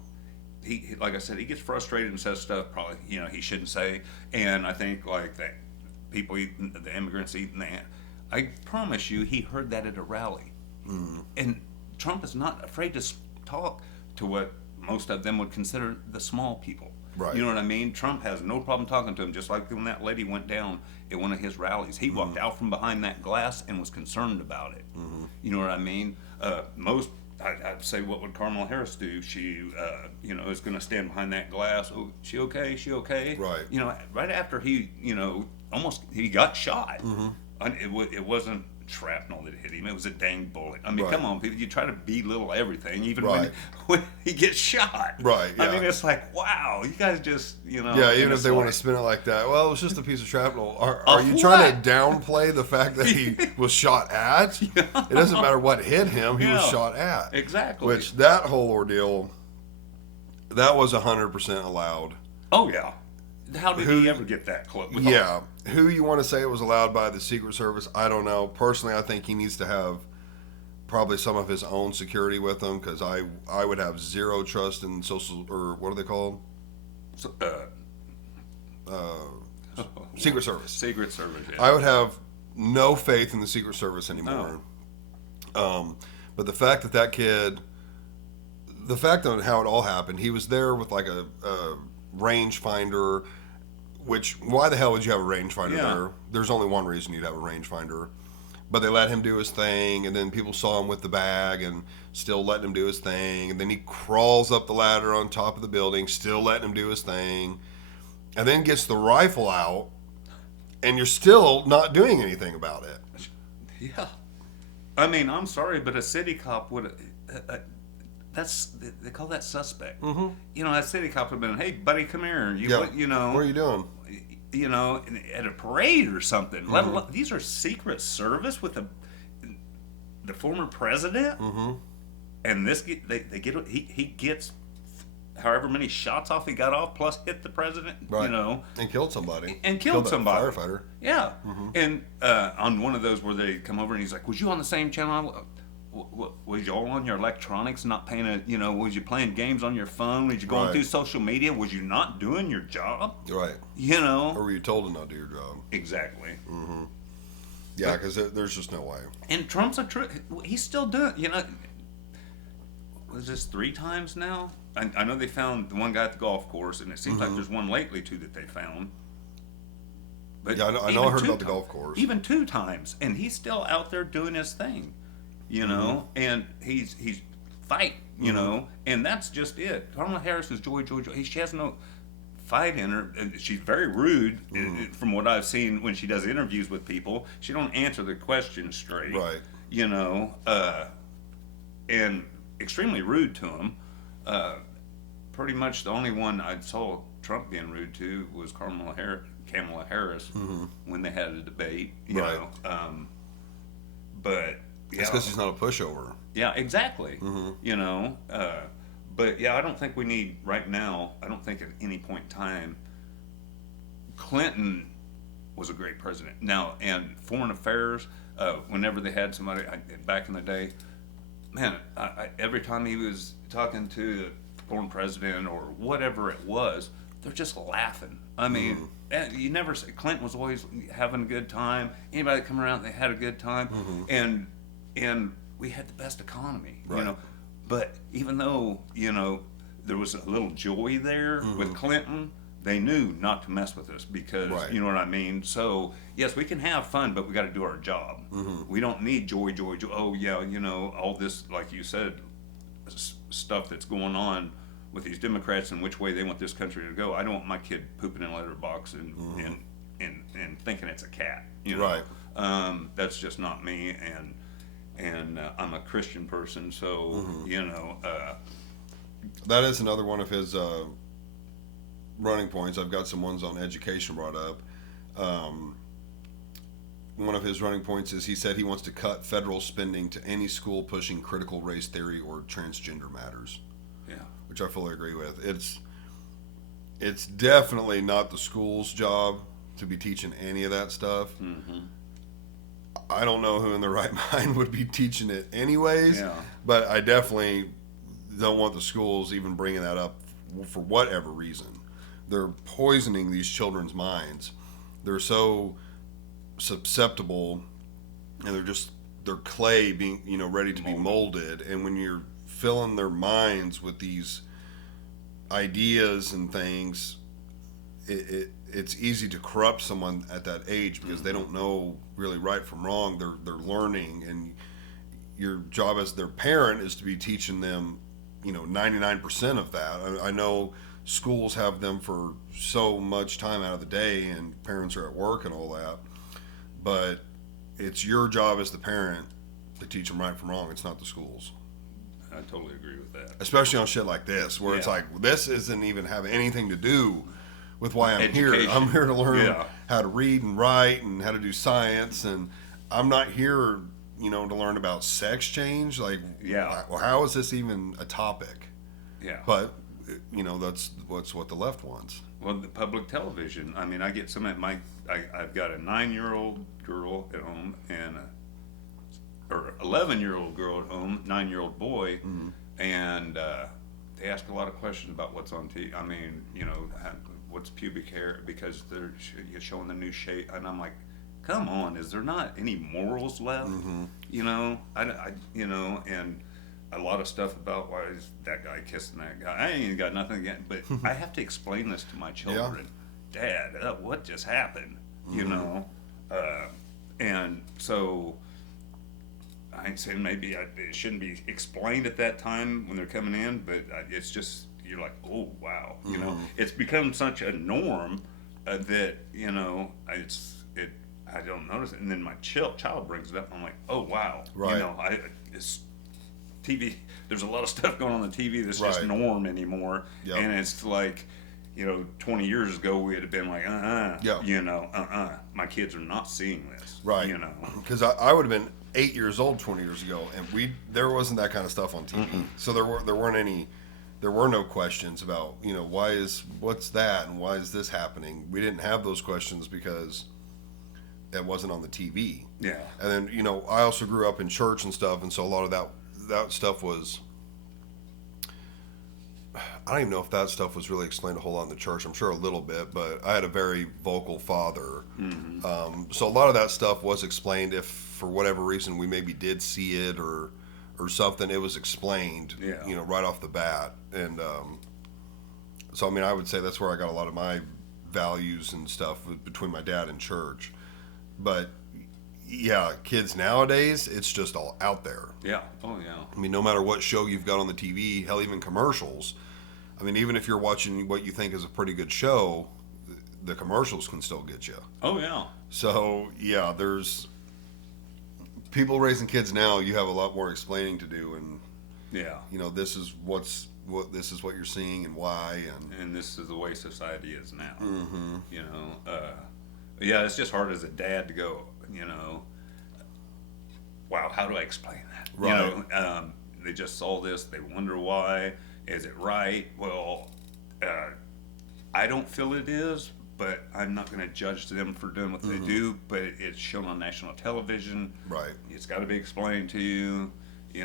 he like I said, he gets frustrated and says stuff probably, he shouldn't say. And I think like that people eating, the immigrants eating that, I promise you, he heard that at a rally. And Trump is not afraid to talk to what most of them would consider the small people. Right. You know what I mean? Trump has no problem talking to him, just like when that lady went down at one of his rallies. He walked out from behind that glass and was concerned about it. You know what I mean? I'd say, what would Kamala Harris do? She, is going to stand behind that glass. Oh, she okay? She okay? Right. Right after he, he got shot. And it wasn't shrapnel that hit him. It was a dang bullet. I mean, Right. come on, people. You try to belittle everything, even Right. when he gets shot. Right, I yeah. mean, it's like, wow, you guys just, you know. Yeah, and even if it's they want to like- spin it like that. Well, it was just a piece of shrapnel. Are Of you trying what? to downplay the fact that he was shot at? It doesn't matter what hit him, he was Yeah. shot at. Exactly. Which, that whole ordeal, that was 100% allowed. Oh yeah. How did Who- he ever get that close? Yeah. Who you want to say it was allowed by the Secret Service, I don't know. Personally, I think he needs to have probably some of his own security with him, because I would have zero trust in social, or what are they called? So, Secret Service. Secret Service. Yeah. I would have no faith in the Secret Service anymore. But the fact that kid, the fact on how it all happened, he was there with like a rangefinder, which, why the hell would you have a rangefinder Yeah. there? There's only one reason you'd have a rangefinder. But they let him do his thing, and then people saw him with the bag and still letting him do his thing. And then he crawls up the ladder on top of the building, still letting him do his thing. And then gets the rifle out, and you're still not doing anything about it. Yeah. I mean, I'm sorry, but a city cop would. They call that suspect. Mm-hmm. You know, a city cop would have been, hey, buddy, come here. You know. What are you doing? You know, at a parade or something. Let alone, these are Secret Service with the former president, and they get he gets however many shots off he got off, plus hit the president. Right. You know, And killed somebody. and killed that somebody. Firefighter. Yeah, and on one of those where they come over and he's like, "Was you on the same channel? Was you all on your electronics, not paying was you playing games on your phone? Was you going Right. through social media? Was you not doing your job? Right. You know, Or were you told to not do your job? exactly." Yeah, because there's just no way. And Trump's he's still doing, was this 3 times now? I know they found the one guy at the golf course, and it seems like there's one lately too that they found. But Yeah, I know even I heard 2 about the times- golf course. Even 2 times, and he's still out there doing his thing, Mm-hmm. and he's fight, know, and that's just it. Kamala Harris is joy. She has no fight in her. And she's very rude, Mm-hmm. from what I've seen when she does interviews with people. She don't answer the questions straight, Right. And extremely rude to him. Pretty much the only one I saw Trump being rude to was Kamala Harris when they had a debate, you Right. know. But It's because he's not a pushover. yeah, exactly. But yeah, I don't think we need right now. I don't think at any point in time, Clinton was a great president. Now, and foreign affairs, whenever they had somebody back in the day, man, every time he was talking to the foreign president or whatever it was, they're just laughing. I mean, and you never say Clinton was always having a good time. Anybody that come around, they had a good time, and we had the best economy, Right. But even though there was a little joy there with Clinton, they knew not to mess with us because Right. you know what I mean. So yes, we can have fun, but we got to do our job. We don't need joy. Oh yeah, all this, like you said, stuff that's going on with these Democrats and which way they want this country to go. I don't want my kid pooping in a litter box and thinking it's a cat. Right. That's just not me, and I'm a Christian person, so That is another one of his running points. I've got some ones on education brought up. One of his running points is he said he wants to cut federal spending to any school pushing critical race theory or transgender matters, yeah, which I fully agree with. It's definitely not the school's job to be teaching any of that stuff. I don't know who in their right mind would be teaching it anyways, Yeah. but I definitely don't want the schools even bringing that up for whatever reason. They're poisoning these children's minds. They're so susceptible, and they're clay being, ready to be molded. And when you're filling their minds with these ideas and things, it's easy to corrupt someone at that age because they don't know really right from wrong. They're learning, and your job as their parent is to be teaching them 99% of that. I know schools have them for so much time out of the day, and parents are at work and all that, but it's your job as the parent to teach them right from wrong. It's not the schools. I totally agree with that. Especially on shit like this, where it's Yeah. like, this isn't even having anything to do with why I'm here. Education. I'm here to learn Yeah. how to read and write and how to do science, and I'm not here, to learn about sex change. Like, Yeah. well, how is this even a topic? Yeah. But, that's what the left wants. Well, the public television. I mean, I get some at I've got a 9-year-old girl at home and or 11-year-old girl at home, 9-year-old boy, and they ask a lot of questions about what's on TV. I mean, what's pubic hair because they're showing the new shape, and I'm like, come on, is there not any morals left? And a lot of stuff about why is that guy kissing that guy. I ain't got nothing against, but I have to explain this to my children. Dad, what just happened? And so I ain't saying maybe it shouldn't be explained at that time when they're coming in, but it's just, you're like, oh wow, it's become such a norm that I don't notice it, and then my child brings it up, and I'm like, oh wow, Right. It's TV. There's a lot of stuff going on the TV that's just Right. norm anymore, Yep. and it's like, 20 years ago we'd have been like, Yeah. my kids are not seeing this, Right. Because I would have been 8 years old 20 years ago, and there wasn't that kind of stuff on TV. So there were no questions about, what's that and why is this happening. We didn't have those questions because it wasn't on the TV. Yeah. And then, I also grew up in church and stuff, and so a lot of that stuff was, I don't even know if that stuff was really explained a whole lot in the church. I'm sure a little bit, but I had a very vocal father. So a lot of that stuff was explained. If for whatever reason we maybe did see it or something, it was explained, Yeah. right off the bat. And so, I mean, I would say that's where I got a lot of my values and stuff between my dad and church. But yeah, kids nowadays, it's just all out there. Yeah. Oh yeah. I mean, no matter what show you've got on the TV, hell, even commercials. I mean, even if you're watching what you think is a pretty good show, the commercials can still get you. Oh yeah. So, yeah, there's people raising kids now, you have a lot more explaining to do. And, Yeah. this is this is what you're seeing and why. And this is the way society is now. Yeah, it's just hard as a dad to go, wow, how do I explain that? Right. They just saw this, they wonder why. Is it right? Well, I don't feel it is, but I'm not going to judge them for doing what they do. But it's shown on national television. Right. It's got to be explained to you. They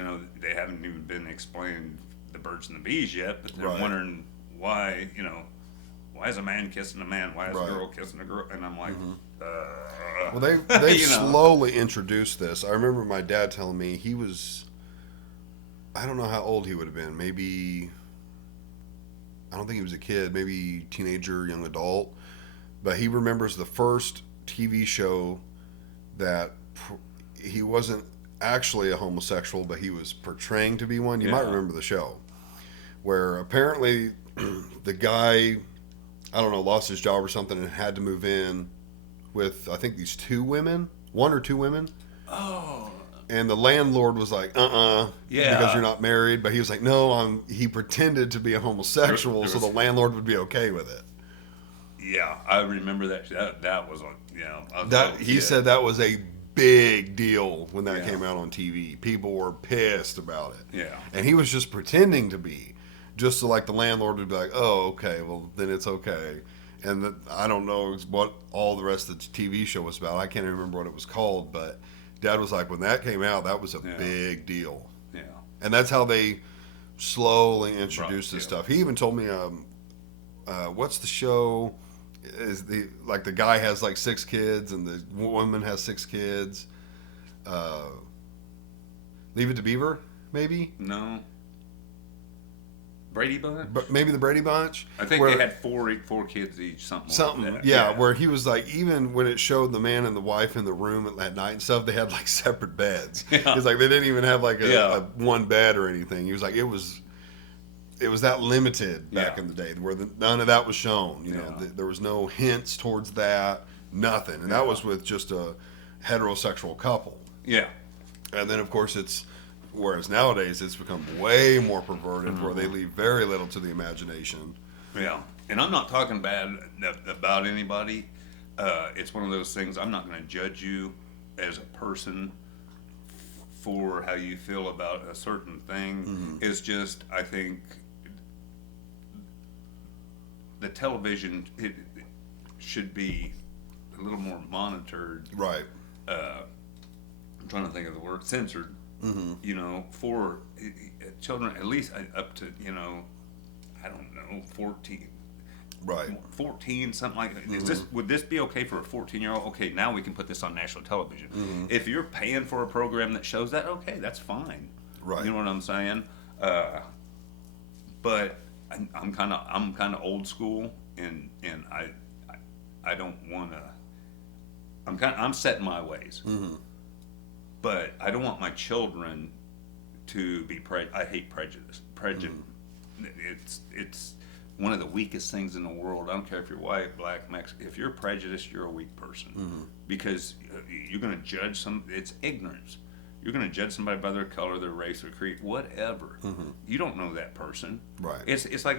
haven't even been explained the birds and the bees yet, but they're Right. wondering why, why is a man kissing a man? Why is Right. a girl kissing a girl? And I'm like, Well, they've You know. slowly introduced this. I remember my dad telling me he was, I don't know how old he would have been. Maybe, I don't think he was a kid, maybe teenager, young adult. But he remembers the first TV show that he wasn't actually a homosexual, but he was portraying to be one. You might Yeah. remember the show, where apparently the guy, I don't know, lost his job or something and had to move in with, I think, these one or two women. oh, And the landlord was like, Yeah. because you're not married. But he was like, no, he pretended to be a homosexual There so was- the landlord would be okay with it. yeah, I remember that. That was I was a That little he kid. said that was a big deal when that Yeah. came out on TV. People were pissed about it. Yeah. And he was just pretending to be, just so like the landlord would be like, oh, okay, well then it's okay. And I don't know what all the rest of the TV show was about. I can't even remember what it was called, but Dad was like, when that came out, that was a Yeah. big deal. Yeah. And that's how they slowly introduced this yeah. stuff. He even told me, what's the show? Is the guy has like 6 kids and the woman has 6 kids. Leave It to Beaver, maybe. No. Brady Bunch? But maybe the Brady Bunch. I think where- they had four kids each, something something, like that. yeah, where he was like, even when it showed the man and the wife in the room at night and stuff, they had like separate beds. Yeah. He's like, they didn't even have like Yeah. a one bed or anything. He was like, it was that limited back Yeah. in the day where none of that was shown. You know, Yeah. there was no hints towards that, nothing. And that Yeah. was with just a heterosexual couple. Yeah. And then, of course, whereas nowadays it's become way more perverted, where they leave very little to the imagination. Yeah. And I'm not talking bad about anybody. It's one of those things, I'm not going to judge you as a person for how you feel about a certain thing. It's just, I think the television, it should be a little more monitored. Right. I'm trying to think of the word, censored, you know, for children, at least up to, you know, I don't know, 14. Right. 14, something like that. Would this be okay for a 14-year-old? Okay, now we can put this on national television. If you're paying for a program that shows that, okay, that's fine. Right. You know what I'm saying? But I'm kind of old school, and I don't want to. I'm set in my ways. But I don't want my children to be I hate prejudice. It's one of the weakest things in the world. I don't care if you're white, black, Mexican. If you're prejudiced, you're a weak person. Because you're going to judge it's ignorance. You're going to judge somebody by their color, their race, their creed, whatever. You don't know that person. Right. It's like,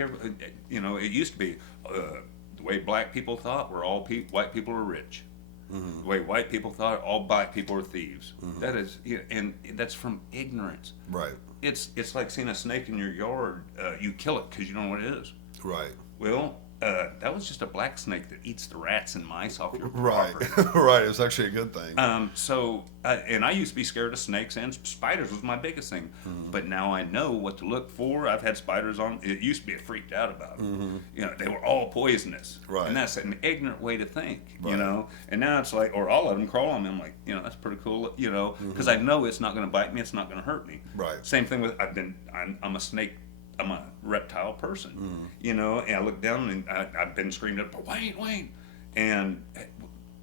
you know, it used to be the way black people thought were all white people are rich. The way white people thought all black people are thieves. That is, and that's from ignorance. Right. It's like seeing a snake in your yard. You kill it because you don't know what it is. Right. Well, that was just a black snake that eats the rats and mice off your Right. property. Right. It's actually a good thing. So, and I used to be scared of snakes, and spiders was my biggest thing. But now I know what to look for. I've had spiders on. It used to be freaked out about them. You know, they were all poisonous. Right. And that's an ignorant way to think, Right. you know. And now it's like, or all of them crawl on me. I'm like, you know, that's pretty cool, you know, because I know it's not going to bite me. It's not going to hurt me. Right. Same thing with, I'm a snake. I'm a reptile person, you know, and I look down and I've been screamed at, Wayne, and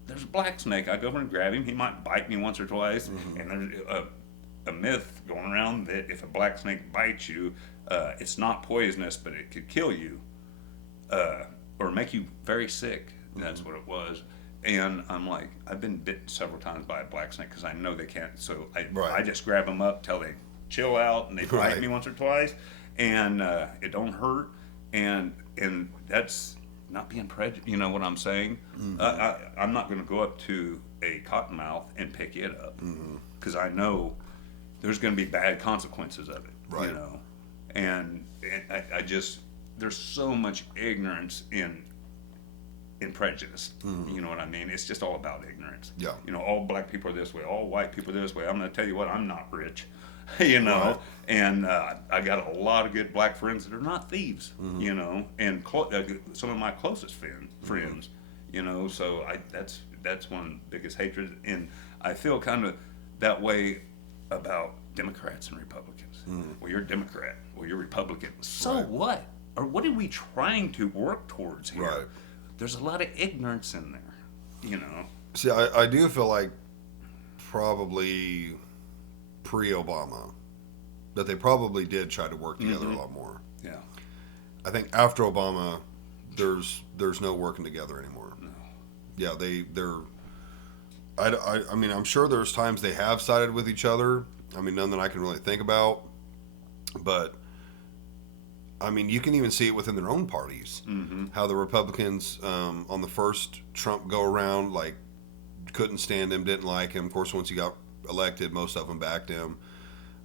there's a black snake. I go over and grab him. He might bite me once or twice, and there's a myth going around that if a black snake bites you, it's not poisonous, but it could kill you, or make you very sick. That's what it was. And I'm like, I've been bitten several times by a black snake because I know they can't. So I just grab them up till they chill out, and they bite me once or twice. And it don't hurt, and that's not being prejudiced. You know what I'm saying? I'm not going to go up to a cottonmouth and pick it up because I know there's going to be bad consequences of it. Right. You know, and I just there's so much ignorance in prejudice. You know what I mean? It's just all about ignorance. Yeah. You know, all black people are this way, all white people are this way. I'm going to tell you what, I'm not rich. You know, Right. and I got a lot of good black friends that are not thieves, you know, and some of my closest friends, you know, so that's one of the biggest hatreds, and I feel kind of that way about Democrats and Republicans. Well, you're a Democrat, well, you're Republican, so Right. what? Or what are we trying to work towards here? Right. There's a lot of ignorance in there, you know. See, I do feel like probably pre-Obama that they probably did try to work together a lot more. Yeah. I think after Obama, there's no working together anymore. No. Yeah, they're. I mean, I'm sure there's times they have sided with each other. I mean, none that I can really think about. But I mean, you can even see it within their own parties. How the Republicans on the first Trump go around, like, couldn't stand him, didn't like him. Of course, once he got elected, most of them backed him.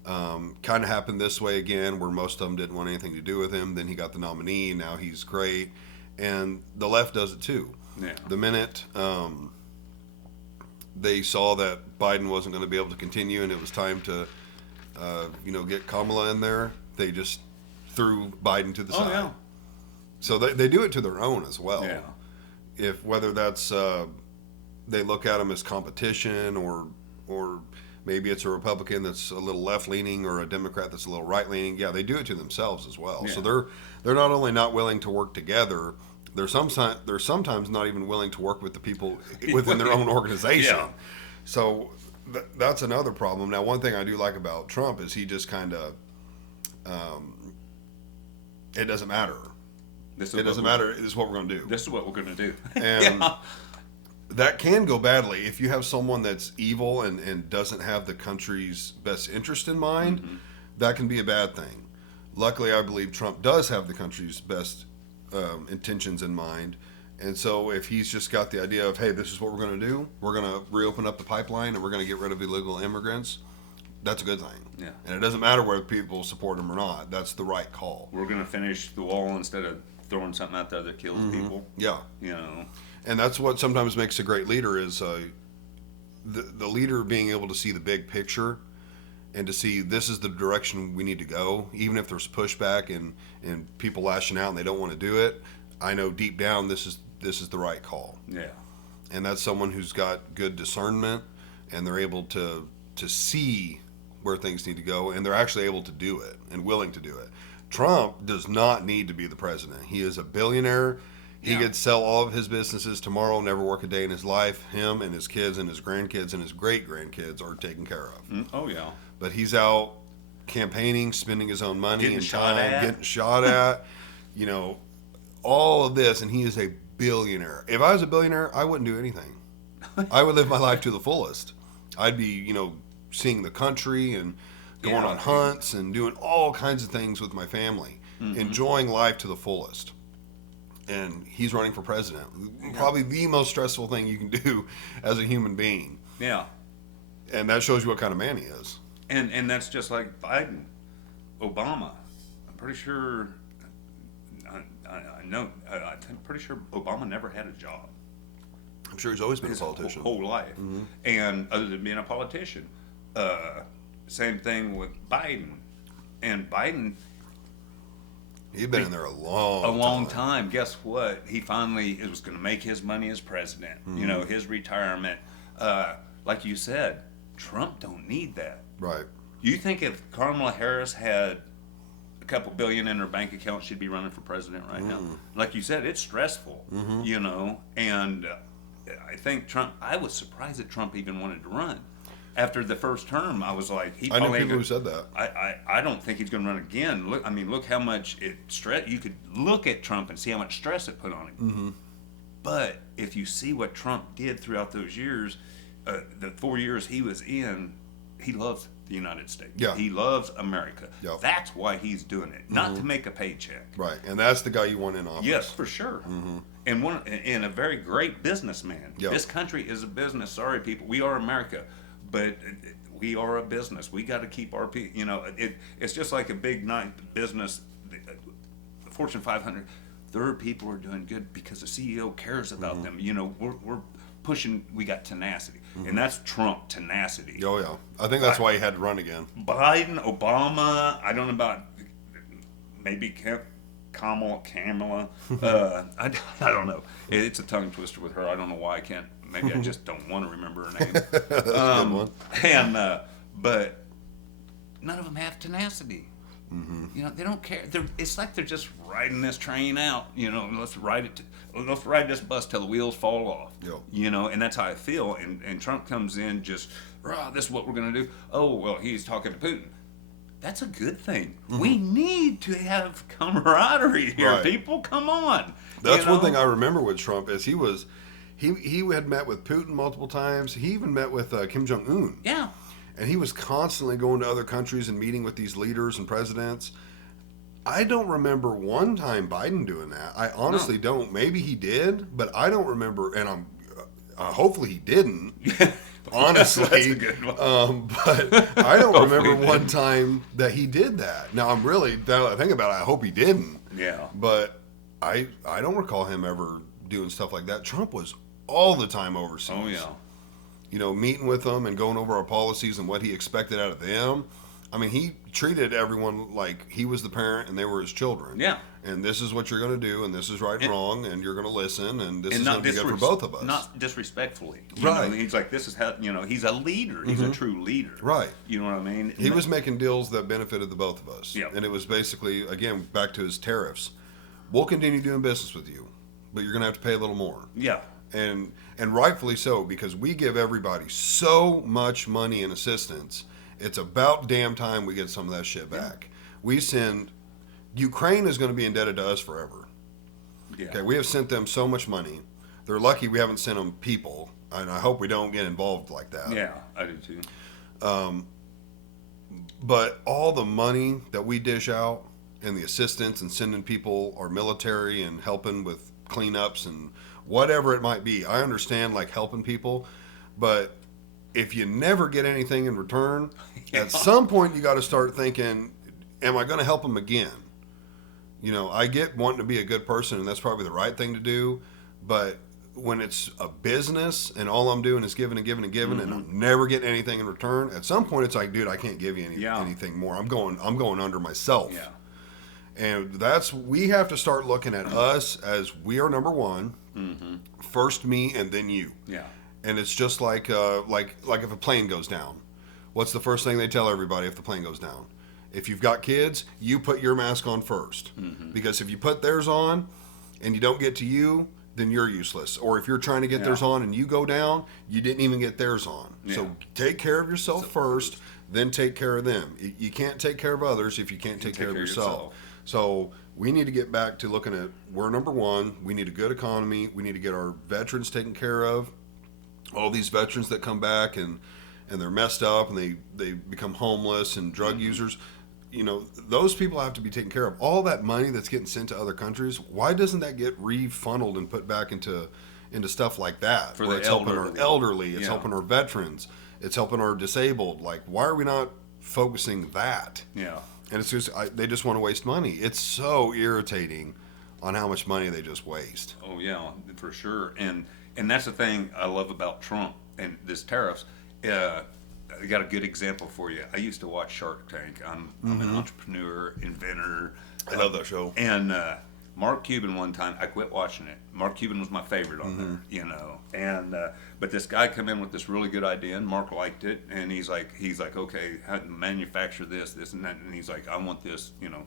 Kind of happened this way again, where most of them didn't want anything to do with him. Then he got the nominee. Now he's great, and the left does it too. Yeah. The minute they saw that Biden wasn't going to be able to continue, and it was time to, get Kamala in there, they just threw Biden to the side. Yeah. So they do it to their own as well. Yeah. If whether that's they look at them as competition, or maybe it's a Republican that's a little left leaning or a Democrat that's a little right leaning. Yeah, they do it to themselves as well. Yeah. So they're not only not willing to work together, they're sometimes not even willing to work with the people within their own organization. Yeah. So that's another problem. Now, one thing I do like about Trump is he just kind of it doesn't matter. It doesn't matter. This is what we're going to do. This is what we're going to do. And Yeah. that can go badly if you have someone that's evil and doesn't have the country's best interest in mind. That can be a bad thing. Luckily, I believe Trump does have the country's best intentions in mind. And so if he's just got the idea of, hey, this is what we're going to do, we're going to reopen up the pipeline and we're going to get rid of illegal immigrants, that's a good thing. Yeah. And it doesn't matter whether people support him or not. That's the right call. We're going to finish the wall instead of throwing something out there that kills people. Yeah. You know. And that's what sometimes makes a great leader is the leader being able to see the big picture and to see this is the direction we need to go. Even if there's pushback and people lashing out and they don't want to do it, I know deep down this is the right call. Yeah. And that's someone who's got good discernment and they're able to see where things need to go and they're actually able to do it and willing to do it. Trump does not need to be the president. He is a billionaire. He could sell all of his businesses tomorrow, never work a day in his life. Him and his kids and his grandkids and his great-grandkids are taken care of. Oh, yeah. But he's out campaigning, spending his own money Getting and shot time, at. getting shot at, all of this, and he is a billionaire. If I was a billionaire, I wouldn't do anything. I would live my life to the fullest. I'd be, seeing the country and going on hunts and doing all kinds of things with my family, enjoying life to the fullest. And he's running for president. Probably the most stressful thing you can do as a human being. Yeah. And that shows you what kind of man he is. And that's just like Biden, Obama. I'm pretty sure. I'm pretty sure Obama never had a job I'm sure he's always been his a politician. whole life, and other than being a politician, same thing with Biden. And Biden, He'd been in there a long time. Guess what? He finally was going to make his money as president. His retirement. Like you said, Trump don't need that. Right. You think if Kamala Harris had a couple billion in her bank account, she'd be running for president right now? Like you said, it's stressful, and I think Trump, I was surprised that Trump even wanted to run. After the first term, I was like, I know people who said that. I don't think he's going to run again. Look how much it stress. You could look at Trump and see how much stress it put on him. But if you see what Trump did throughout those years, the 4 years he was in, he loves the United States. Yeah. He loves America. Yeah. That's why he's doing it, not to make a paycheck. Right. And that's the guy you want in office. Yes, for sure. And a very great businessman. Yeah. This country is a business. Sorry, people. We are America, but we are a business. We got to keep our people. It's just like a big night business. The Fortune 500. Their people are doing good because the CEO cares about them. We're pushing. We got tenacity, and that's Trump tenacity. Oh yeah. I think that's why he had to run again. Biden, Obama. I don't know about maybe Kamala. I don't know. It's a tongue twister with her. I don't know why I can't. Maybe I just don't want to remember her name. That's a good one. And but none of them have tenacity. They don't care. It's like they're just riding this train out. Let's ride this bus till the wheels fall off. Yep. And that's how I feel. And Trump comes in just, this is what we're gonna do. Oh well, he's talking to Putin. That's a good thing. We need to have camaraderie here, Right. people. Come on. That's one thing I remember with Trump is he had met with Putin multiple times. He even met with Kim Jong-un. Yeah. And he was constantly going to other countries and meeting with these leaders and presidents. I don't remember one time Biden doing that. I honestly don't. Maybe he did, but I don't remember. And hopefully he didn't. Honestly, That's a good one. But I don't Hopefully remember he one didn't. time that he did that. Now I'm really, now that I think about it, I hope he didn't. Yeah. But I don't recall him ever doing stuff like that. Trump was all the time overseas. Oh yeah. Meeting with them and going over our policies and what he expected out of them. I mean, he treated everyone like he was the parent and they were his children. Yeah. And this is what you're going to do, and this is right and wrong, and you're going to listen, and this is going not to be good for both of us. Not disrespectfully. Right. He's like, this is how, he's a leader. He's a true leader. Right. You know what I mean? He was making deals that benefited the both of us. Yeah. And it was basically, again, back to his tariffs. We'll continue doing business with you, but you're going to have to pay a little more. Yeah. And rightfully so, because we give everybody so much money and assistance. It's about damn time we get some of that shit back. We send, Ukraine is going to be indebted to us forever. Yeah. Okay, we have sent them so much money. they're lucky we haven't sent them people, and I hope we don't get involved like that. Yeah, I do too. But all the money that we dish out and the assistance and sending people our military and helping with cleanups and whatever it might be, I understand like helping people, but if you never get anything in return, at some point you got to start thinking, am I going to help them again? You know, I get wanting to be a good person, and that's probably the right thing to do, but when it's a business and all I'm doing is giving and giving and giving, and I'm never getting anything in return, at some point it's like, dude, I can't give you anything more. I'm going under myself. Yeah. And we have to start looking at us as we are number one, first me and then you. Yeah. And it's just like if a plane goes down, what's the first thing they tell everybody if the plane goes down? If you've got kids, you put your mask on first, because if you put theirs on and you don't get to you, then you're useless. Or if you're trying to get theirs on and you go down, you didn't even get theirs on. Yeah. So take care of yourself first, then take care of them. You can't take care of others if you can't take care of yourself. So we need to get back to looking at, we're number one. We need a good economy. We need to get our veterans taken care of. All these veterans that come back and they're messed up and they become homeless and drug users. You know, those people have to be taken care of. All that money that's getting sent to other countries, why doesn't that get refunneled and put back into stuff like that? For where the it's helping our elderly, it's helping our veterans, it's helping our disabled. Like, why are we not focusing that? Yeah. And it's just, they just want to waste money. It's so irritating on how much money they just waste. Oh yeah, for sure. And that's the thing I love about Trump and this tariffs. I got a good example for you. I used to watch Shark Tank. I'm an entrepreneur, inventor. I love that show. And Mark Cuban, one time, I quit watching it. Mark Cuban was my favorite on there, you know. And but this guy come in with this really good idea, and Mark liked it. And he's like, okay, how to manufacture this, and that. And he's like, I want this, you know,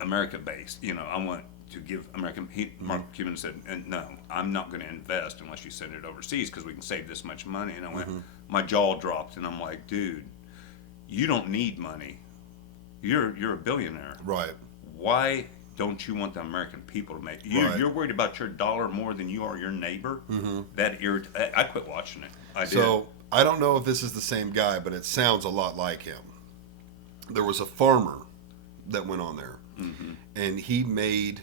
America-based. You know, I want to give American. Mark Cuban said, no, I'm not going to invest unless you send it overseas because we can save this much money. And I went, my jaw dropped, and I'm like, dude, you don't need money. You're a billionaire. Right. Why don't you want the American people to make? You're worried about your dollar more than you are your neighbor. That I quit watching it. I did. So I don't know if this is the same guy, but it sounds a lot like him. There was a farmer that went on there, and he made.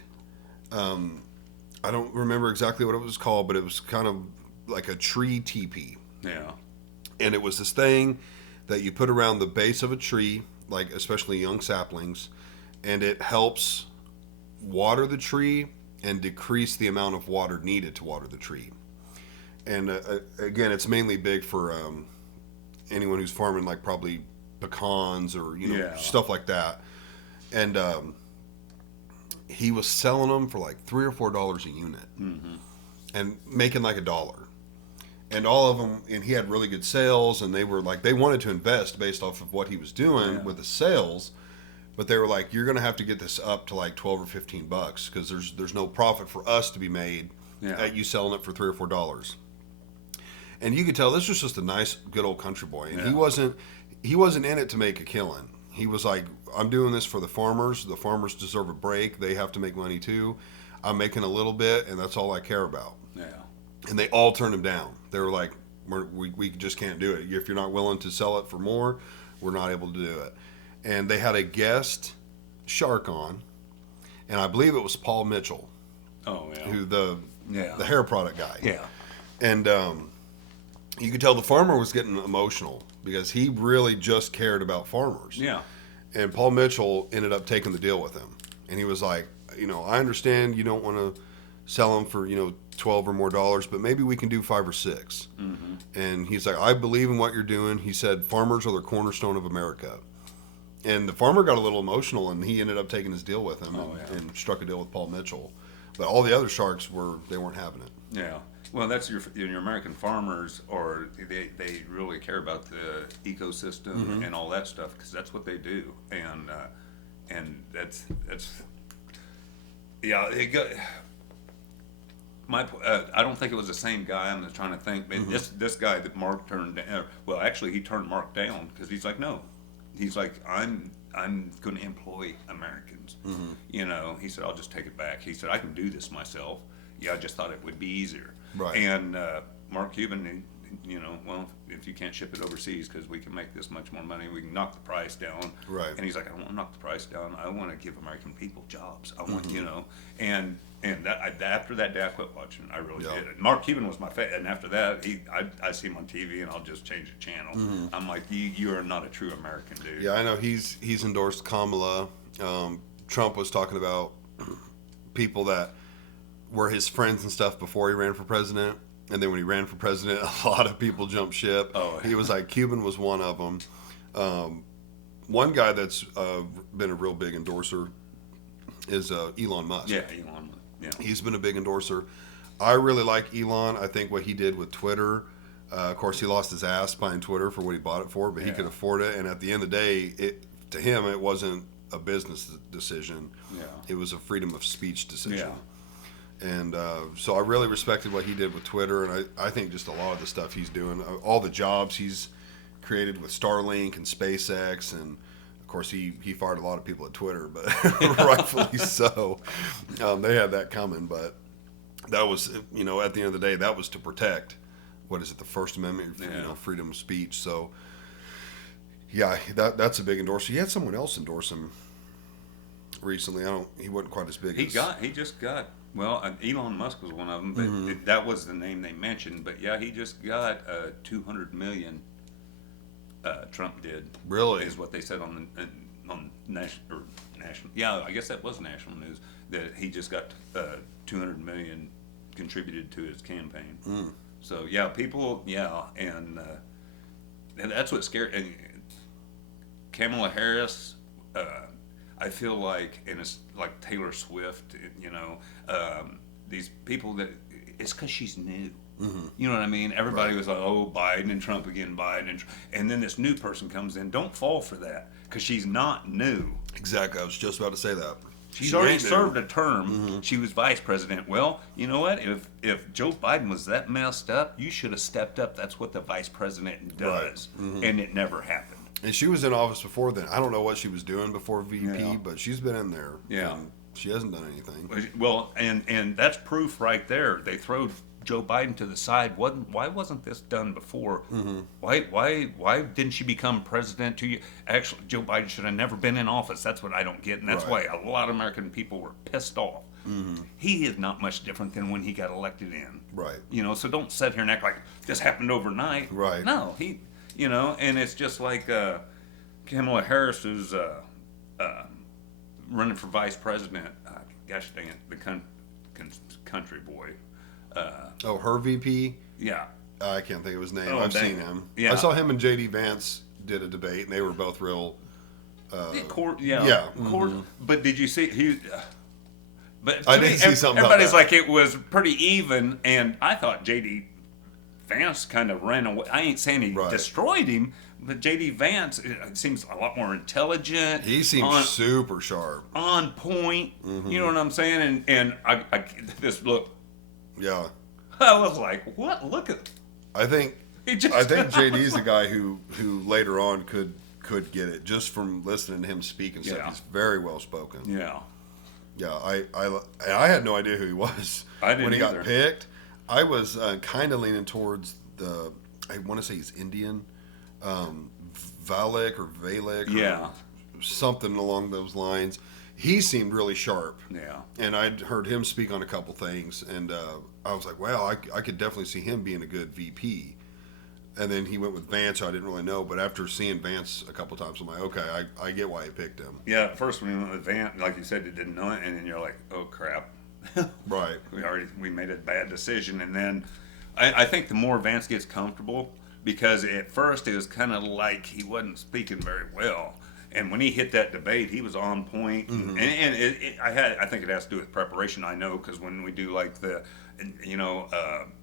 I don't remember exactly what it was called, but it was kind of like a tree teepee. Yeah. And it was this thing that you put around the base of a tree, like especially young saplings, and it helps water the tree and decrease the amount of water needed to water the tree. And again, it's mainly big for anyone who's farming, like probably pecans or stuff like that. And he was selling them for like $3 or $4 a unit, and making like $1. And all of them, and he had really good sales, and they were like, they wanted to invest based off of what he was doing with the sales, but they were like, you're going to have to get this up to like $12 or $15 because there's no profit for us to be made at you selling it for $3 or $4. And you could tell this was just a nice, good old country boy, and he wasn't in it to make a killing. He was like, I'm doing this for the farmers. The farmers deserve a break. They have to make money too. I'm making a little bit, and that's all I care about. Yeah. And they all turned him down. They were like, we just can't do it. If you're not willing to sell it for more, we're not able to do it. And they had a guest shark on, and I believe it was Paul Mitchell. Oh, yeah. Who the hair product guy. Yeah. And you could tell the farmer was getting emotional because he really just cared about farmers. Yeah. And Paul Mitchell ended up taking the deal with him. And he was like, I understand you don't want to sell them for, $12 or more, but maybe we can do $5 or $6. And he's like, I believe in what you're doing. He said, farmers are the cornerstone of America. And the farmer got a little emotional, and he ended up taking his deal with him and struck a deal with Paul Mitchell. But all the other sharks weren't having it. Yeah. Well, that's your American farmers, or they really care about the ecosystem and all that stuff because that's what they do, and that's It go, I don't think it was the same guy. I'm just trying to think, but this guy that Mark turned down. Well, actually, he turned Mark down because he's like, no, he's like, I'm going to employ Americans. He said, I'll just take it back. He said, I can do this myself. Yeah, I just thought it would be easier. Right. And Mark Cuban, well, if you can't ship it overseas because we can make this much more money, we can knock the price down. Right. And he's like, I don't want to knock the price down. I want to give American people jobs. I want, and that after that day I quit watching. I really Yeah. did. Mark Cuban was my favorite, and after that, I see him on TV and I'll just change the channel. I'm like, you are not a true American, dude. Yeah, I know he's endorsed Kamala. Trump was talking about people that were his friends and stuff before he ran for president. And then when he ran for president, a lot of people jumped ship. Oh. He was like, Cuban was one of them. One guy that's been a real big endorser is Elon Musk. Yeah, Elon. Yeah. He's been a big endorser. I really like Elon. I think what he did with Twitter, of course, he lost his ass buying Twitter for what he bought it for, but he could afford it. And at the end of the day, to him, it wasn't a business decision. Yeah. It was a freedom of speech decision. Yeah. And so I really respected what he did with Twitter, and I think just a lot of the stuff he's doing, all the jobs he's created with Starlink and SpaceX, and of course he fired a lot of people at Twitter, but rightfully so. They had that coming, but that was, at the end of the day, that was to protect, what is it, the First Amendment, freedom of speech. So yeah, that's a big endorser. He had someone else endorse him recently. He wasn't quite as big. He just got. Well, Elon Musk was one of them, but that was the name they mentioned. But yeah, he just got $200 million. Trump did. Really? Is what they said on national. Yeah, I guess that was national news that he just got $200 million contributed to his campaign. So yeah, people. Yeah, and that's what scared. And Kamala Harris. I feel like, and it's like Taylor Swift, these people that it's because she's new. You know what I mean? Everybody was like, oh, Biden and Trump again, and then this new person comes in. Don't fall for that because she's not new. Exactly. I was just about to say that. She's already served a term. She was vice president. Well, you know what? If Joe Biden was that messed up, you should have stepped up. That's what the vice president does. And it never happened. And she was in office before then. I don't know what she was doing before VP, Yeah. but she's been in there. Yeah. And she hasn't done anything. Well, and that's proof right there. They throw Joe Biden to the side. Why wasn't this done before? Why didn't she become president 2 years? Actually, Joe Biden should have never been in office. That's what I don't get, and that's why a lot of American people were pissed off. He is not much different than when he got elected in. Right. So don't sit here and act like this happened overnight. Right. No, and it's just like Kamala Harris is running for vice president. Gosh dang it, the country boy. Her VP? Yeah. I can't think of his name. Oh, I've dang seen it. him. Yeah. I saw him and J.D. Vance did a debate, and they were both real. Yeah. But did you see but I to did me, see something about everybody's that. like it was pretty even, and I thought J.D. Vance kind of ran away. I ain't saying he destroyed him, but J.D. Vance it seems a lot more intelligent. He seems super sharp. On point. You know what I'm saying? And I this look. Yeah. I was like, what? Look at. I think JD's the guy who later on could get it just from listening to him speak and stuff. Yeah. He's very well spoken. Yeah. Yeah, I had no idea who he was I didn't when he either. got picked. I was kind of leaning towards I want to say he's Indian, Valek or Yeah. something along those lines. He seemed really sharp. Yeah. And I'd heard him speak on a couple things, and I was like, wow, I could definitely see him being a good VP. And then he went with Vance, who I didn't really know, but after seeing Vance a couple times, I'm like, okay, I get why he picked him. Yeah. At first, when we went with Vance, like you said, you didn't know it, and then you're like, oh crap. Right. We made a bad decision, and then I think the more Vance gets comfortable, because at first it was kind of like he wasn't speaking very well, and when he hit that debate, he was on point. And I think it has to do with preparation. I know because when we do like the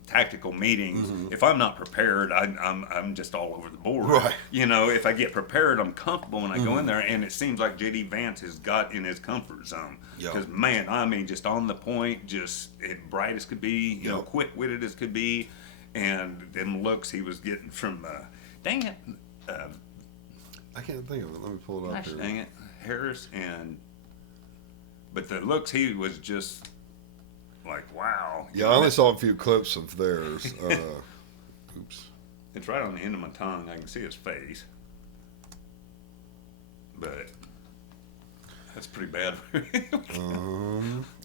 tactical meetings, if I'm not prepared, I'm just all over the board. Right. If I get prepared, I'm comfortable when I go in there, and it seems like J.D. Vance has got in his comfort zone. Yep. Because man, I mean, just on the point, just bright as could be, Yep. quick-witted as could be, and them looks he was getting from, dang it, I can't think of it. Let me pull it up gosh here. dang it, Harris but the looks he was just. like, wow. Yeah, I only saw a few clips of theirs. Oops. It's right on the end of my tongue. I can see his face. But that's pretty bad.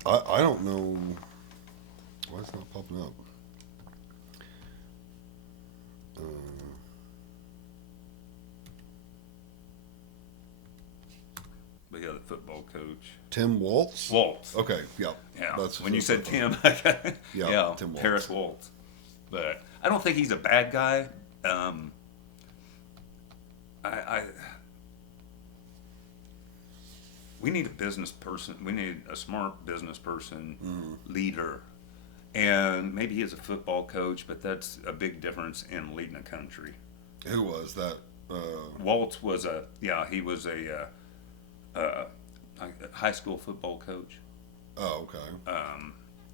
I don't know why it's not popping up. But yeah, the football coach. Tim Waltz. Waltz. Okay, yeah. Yeah. That's When you said Tim. Tim, Yeah, Tim Waltz. Harris Waltz. But I don't think he's a bad guy. We need a business person. We need a smart business person, leader. And maybe he's a football coach, but that's a big difference in leading a country. Who was that? Waltz was he was a high school football coach. Oh, okay.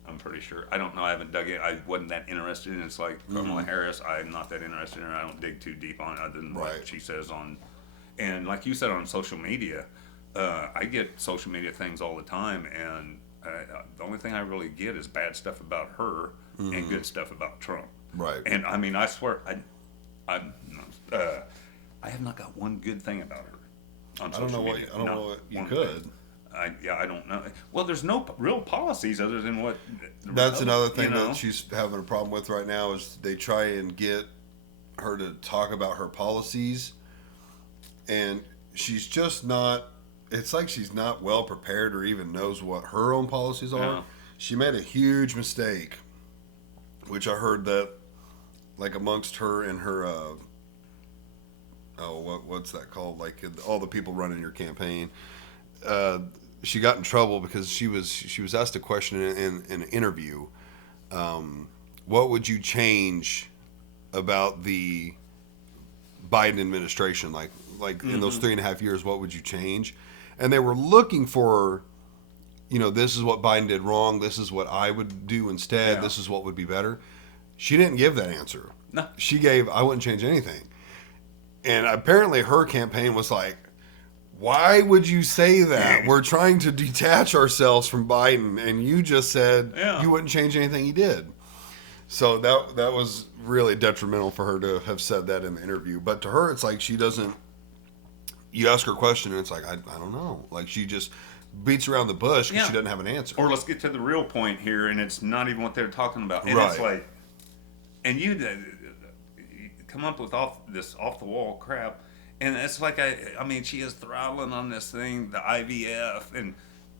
I'm pretty sure. I don't know. I haven't dug in. I wasn't that interested in it. It's like Kamala Harris. I'm not that interested in her. I don't dig too deep on it other than Right. what she says on. And like you said on social media, I get social media things all the time, and the only thing I really get is bad stuff about her and good stuff about Trump. Right. And I mean, I swear, I have not got one good thing about her on I don't social know media. what I don't know what you one could. thing. I don't know. Well, there's no real policies other than what. That's another thing you know? that she's having a problem with right now is they try and get her to talk about her policies, and she's just not. It's like she's not well prepared or even knows what her own policies are. Yeah. She made a huge mistake, which I heard that, like amongst her and her, what's that called? Like all the people running your campaign. She got in trouble because she was asked a question in an interview. What would you change about the Biden administration? Like in those 3.5 years, what would you change? And they were looking for, this is what Biden did wrong. This is what I would do instead. Yeah. This is what would be better. She didn't give that answer. No. She gave, I wouldn't change anything. And apparently her campaign was like, why would you say that? We're trying to detach ourselves from Biden, and you just said you wouldn't change anything he did. So that was really detrimental for her to have said that in the interview. But to her, it's like she doesn't. You ask her a question, and it's like I don't know. Like she just beats around the bush because she doesn't have an answer. Or let's get to the real point here, and it's not even what they're talking about. And it's like, and you come up with off the wall crap. And it's like, I mean, she is throttling on this thing, the IVF, and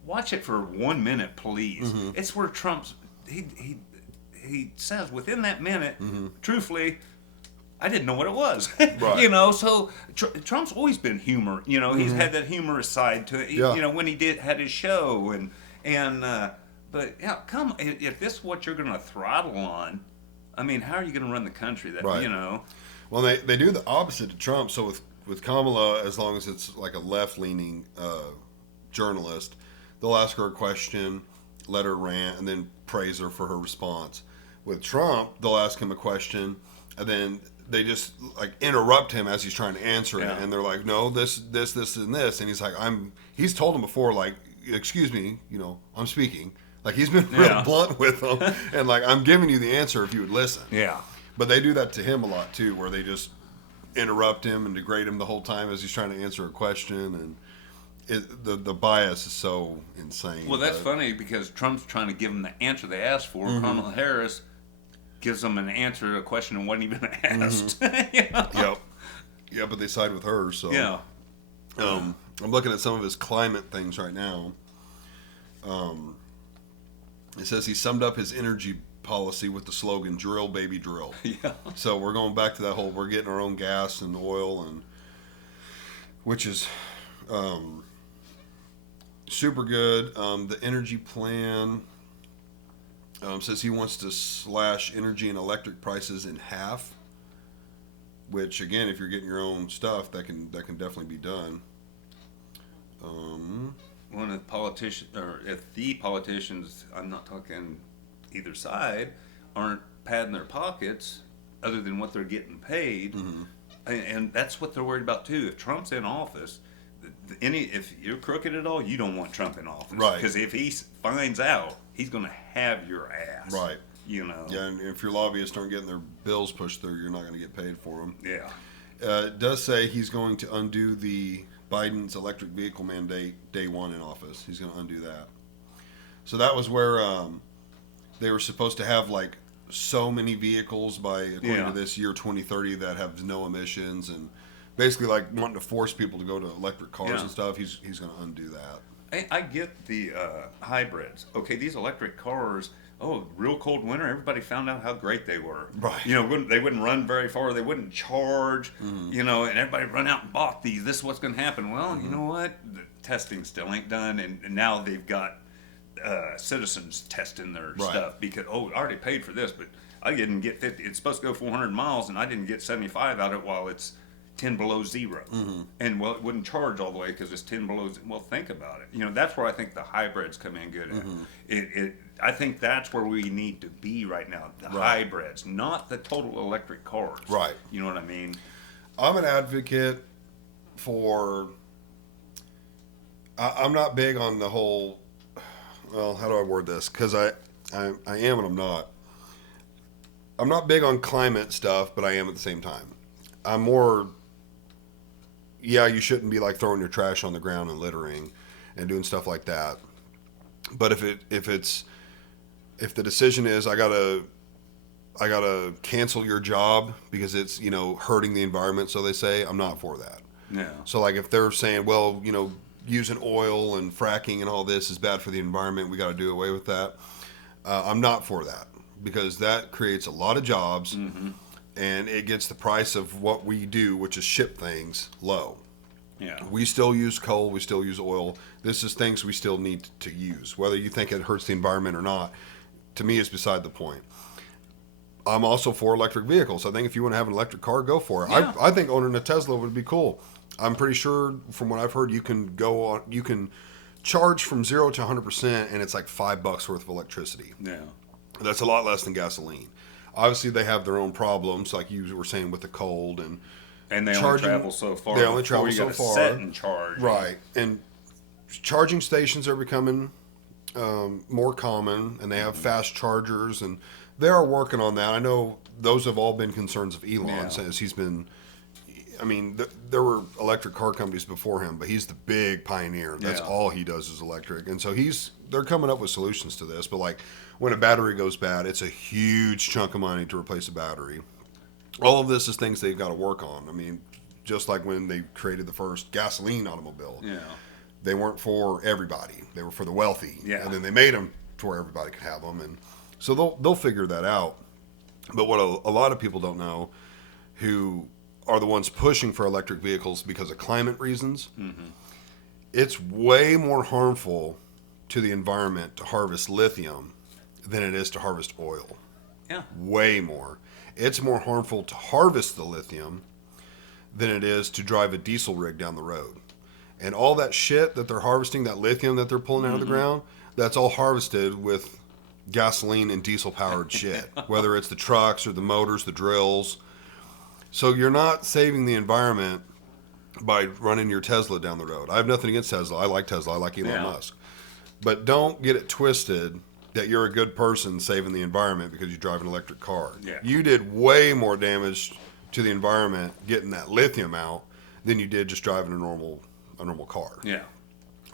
watch it for 1 minute, please. Mm-hmm. It's where Trump's, he says within that minute, truthfully, I didn't know what it was. Right. So Trump's always been humor. He's had that humorous side to it. Yeah. When he had his show but yeah, if this is what you're going to throttle on, I mean, how are you going to run the country? Right. Well, they do the opposite to Trump. So with Kamala, as long as it's like a left-leaning journalist, they'll ask her a question, let her rant, and then praise her for her response. With Trump, they'll ask him a question, and then they just like interrupt him as he's trying to answer it, and they're like, "No, this, and this," and he's like, He's told him before, like, "Excuse me, I'm speaking." Like he's been real blunt with them, and like, "I'm giving you the answer if you would listen." Yeah. But they do that to him a lot too, where they just interrupt him and degrade him the whole time as he's trying to answer a question, and the bias is so insane. Well, that's funny because Trump's trying to give them the answer they asked for. Kamala Harris gives them an answer to a question that wasn't even asked. Yep. Yeah, but they side with her. So Yeah. I'm looking at some of his climate things right now. It says he summed up his energy policy with the slogan "Drill, baby, drill." Yeah. So we're going back to that whole we're getting our own gas and oil, and which is super good. The energy plan says he wants to slash energy and electric prices in half. Which again, if you're getting your own stuff, that can definitely be done. One of the politicians, or if the politicians, I'm not talking either side, aren't padding their pockets other than what they're getting paid, and that's what they're worried about too. If Trump's in office, if you're crooked at all, you don't want Trump in office, Right. Because if he finds out, he's going to have your ass, Right. You know. Yeah, and if your lobbyists aren't getting their bills pushed through, you're not going to get paid for them. Yeah. It does say he's going to undo the Biden's electric vehicle mandate day one in office. He's going to undo that. So that was where they were supposed to have like so many vehicles according to this year 2030 that have no emissions, and basically like wanting to force people to go to electric cars and stuff. He's going to undo that. I get the hybrids. Okay, these electric cars. Oh, real cold winter. Everybody found out how great they were. Right. You know, they wouldn't run very far. They wouldn't charge. Mm-hmm. You know, and everybody run out and bought these. This is what's going to happen. Well, you know what? The testing still ain't done, and now they've got citizens testing their stuff because I already paid for this, but I didn't get 50. It's supposed to go 400 miles, and I didn't get 75 out of it while it's 10 below zero. And well, it wouldn't charge all the way because it's 10 below. Well, think about it. You know, that's where I think the hybrids come in good at. I think that's where we need to be right now. The hybrids, not the total electric cars. Right. You know what I mean? I'm an advocate for. I'm not big on the whole. Well, how do I word this? Because I am and I'm not. I'm not big on climate stuff, but I am at the same time. I'm more. Yeah, you shouldn't be like throwing your trash on the ground and littering, and doing stuff like that. But if the decision is I gotta cancel your job because it's hurting the environment, so they say, I'm not for that. Yeah. So like if they're saying, well, using oil and fracking and all this is bad for the environment, we got to do away with that. I'm not for that because that creates a lot of jobs and it gets the price of what we do, which is ship things, low. Yeah. We still use coal, we still use oil. This is things we still need to use. Whether you think it hurts the environment or not, to me is beside the point. I'm also for electric vehicles. I think if you want to have an electric car, go for it. Yeah. I think owning a Tesla would be cool. I'm pretty sure, from what I've heard, you can charge from 0 to 100%, and it's like $5 worth of electricity. Yeah. That's a lot less than gasoline. Obviously, they have their own problems, like you were saying with the cold And they charging, only travel so far. They only before travel you so gotta far. Set and charge. Right, and charging stations are becoming more common, and they have fast chargers, and they are working on that. I know those have all been concerns of Elon, since he's been. I mean, there were electric car companies before him, but he's the big pioneer. That's all he does is electric, and so they're coming up with solutions to this. But like when a battery goes bad, it's a huge chunk of money to replace a battery. All of this is things they've got to work on. I mean, just like when they created the first gasoline automobile. Yeah. They weren't for everybody. They were for the wealthy. Yeah. And then they made them to where everybody could have them. And so they'll figure that out. But what a lot of people don't know, who are the ones pushing for electric vehicles because of climate reasons, it's way more harmful to the environment to harvest lithium than it is to harvest oil. Yeah. Way more. It's more harmful to harvest the lithium than it is to drive a diesel rig down the road. And all that shit that they're harvesting, that lithium that they're pulling out of the ground, that's all harvested with gasoline and diesel powered shit, whether it's the trucks or the motors, the drills. So you're not saving the environment by running your Tesla down the road. I have nothing against Tesla. I like Tesla. I like Elon Musk. But don't get it twisted that you're a good person saving the environment because you drive an electric car. Yeah. You did way more damage to the environment getting that lithium out than you did just driving a normal car. Yeah.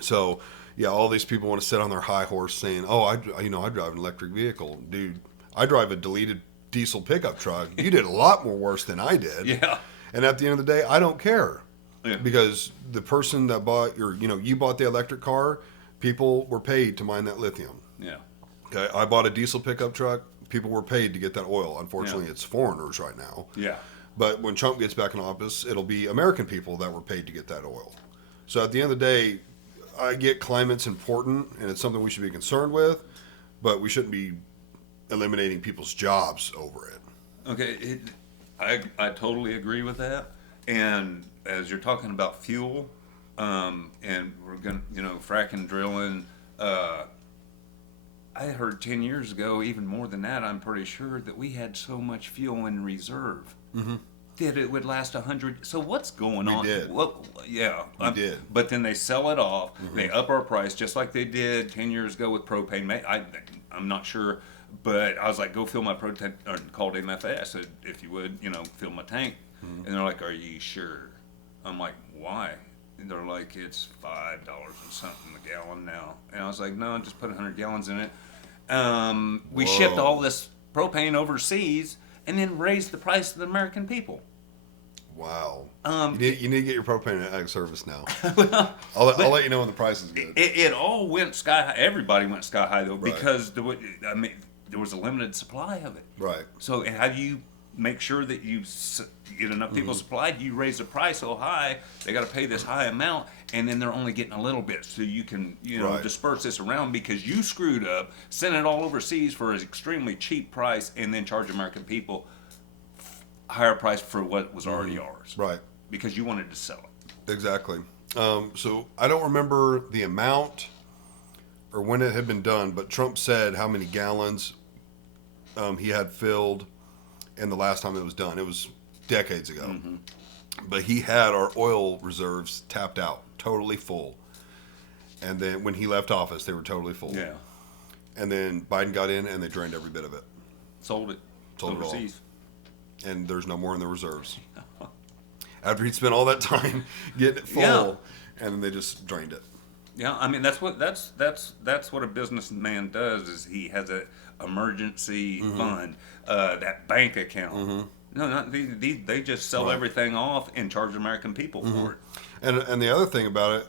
So, yeah, all these people want to sit on their high horse saying, "Oh, I drive an electric vehicle, dude. I drive a deleted diesel pickup truck. You did a lot more worse than I did." Yeah. And at the end of the day, I don't care, because the person that bought you bought the electric car, people were paid to mine that lithium. Yeah. Okay, I bought a diesel pickup truck. People were paid to get that oil. Unfortunately, it's foreigners right now. Yeah. But when Trump gets back in office, it'll be American people that were paid to get that oil. So at the end of the day, I get climate's important and it's something we should be concerned with, but we shouldn't be eliminating people's jobs over it. Okay, I totally agree with that. And as you're talking about fuel, and we're gonna fracking, drilling. I heard 10 years ago, even more than that, I'm pretty sure, that we had so much fuel in reserve. that it would last 100. So what's going on? did. Well, yeah, We did. But then they sell it off. They up our price just like they did 10 years ago with propane. I'm not sure, but I was like, go fill my propane, or called MFS, said, if you would, fill my tank. And they're like, are you sure? I'm like, why? And they're like, it's $5 and something a gallon now. And I was like, no, just put 100 gallons in it. We shipped Whoa. all this propane overseas and then raised the price to the American people. Wow. You need to get your propane out of service now. Well, I'll let you know when the price is good. it all went sky high. Everybody went sky high though, Right. because there was a limited supply of it. Right. So how do you make sure that you get enough people supplied? You raise the price so high, they got to pay this high amount, and then they're only getting a little bit, so you can Right. disperse this around because you screwed up, sent it all overseas for an extremely cheap price, and then charge American people higher price for what was already ours. Right. Because you wanted to sell it. Exactly. So I don't remember the amount or when it had been done, but Trump said how many gallons he had filled, and the last time it was done, it was decades ago. But he had our oil reserves tapped out, totally full. And then when he left office, they were totally full. Yeah. And then Biden got in, and they drained every bit of it. Sold it Sold it all. overseas. And there's no more in the reserves. After he'd spent all that time getting it full, Yeah. and then they just drained it. Yeah, I mean that's what a businessman does. Is he has a emergency fund, that bank account. No, not they just sell Right. everything off and charge American people for it. And the other thing about it,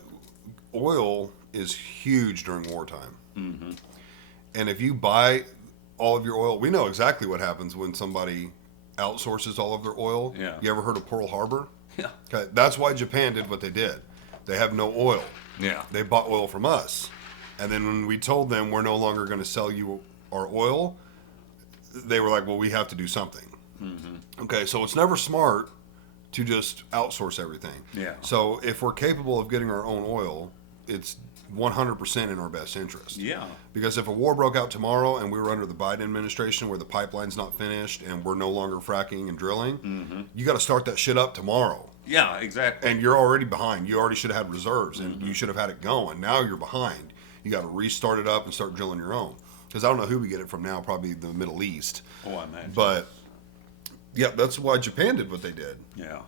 oil is huge during wartime. And if you buy all of your oil, we know exactly what happens when somebody outsources all of their oil. Yeah. You ever heard of Pearl Harbor? Yeah, Okay, that's why Japan did what they did. They have no oil. yeah, They bought oil from us. And then when we told them we're no longer going to sell you our oil, they were like, well, we have to do something. Okay, so it's never smart to just outsource everything. Yeah. So if we're capable of getting our own oil, it's 100% in our best interest. yeah, Because if a war broke out tomorrow and we were under the Biden administration where the pipeline's not finished and we're no longer fracking and drilling, you got to start that shit up tomorrow. yeah, exactly. And you're already behind. You already should have had reserves and you should have had it going. Now you're behind. You got to restart it up and start drilling your own. Because I don't know who we get it from now, probably the Middle East. Oh, I imagine. But yeah, that's why Japan did what they did. Yeah,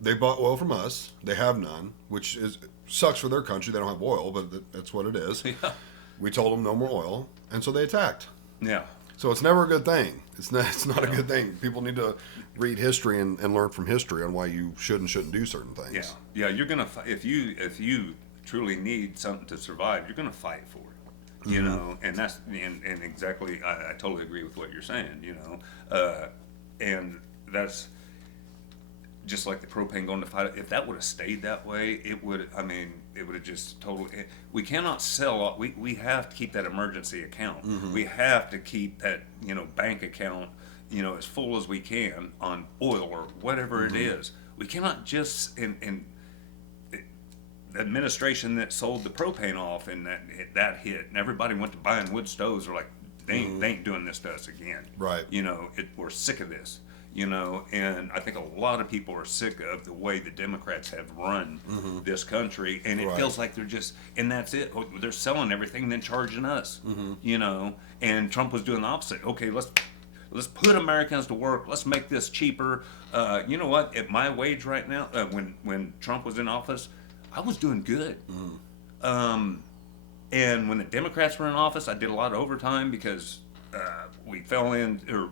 They bought oil from us. They have none, which sucks for their country. They don't have oil, but that's what it is. yeah, We told them no more oil, and so they attacked. yeah. So it's never a good thing. It's not a good thing. People need to read history and learn from history on why you should and shouldn't do certain things. Yeah, yeah. You're gonna if you truly need something to survive, you're gonna fight for it. You know, and that's and exactly. I totally agree with what you're saying. You know, and that's just like the propane going to fight. If that would have stayed that way, it would. I mean, it would have just totally. We cannot sell. We have to keep that emergency account. We have to keep that bank account as full as we can on oil or whatever it is. We cannot just the administration that sold the propane off and that hit and everybody went to buying wood stoves. Are like they ain't doing this to us again. Right. We're sick of this. And I think a lot of people are sick of the way the Democrats have run this country, and it Right. feels like they're just, and that's it. They're selling everything and then charging us, and Trump was doing the opposite. Okay, let's put Americans to work. Let's make this cheaper. You know what? At my wage right now, when Trump was in office, I was doing good. And when the Democrats were in office, I did a lot of overtime because we fell in, or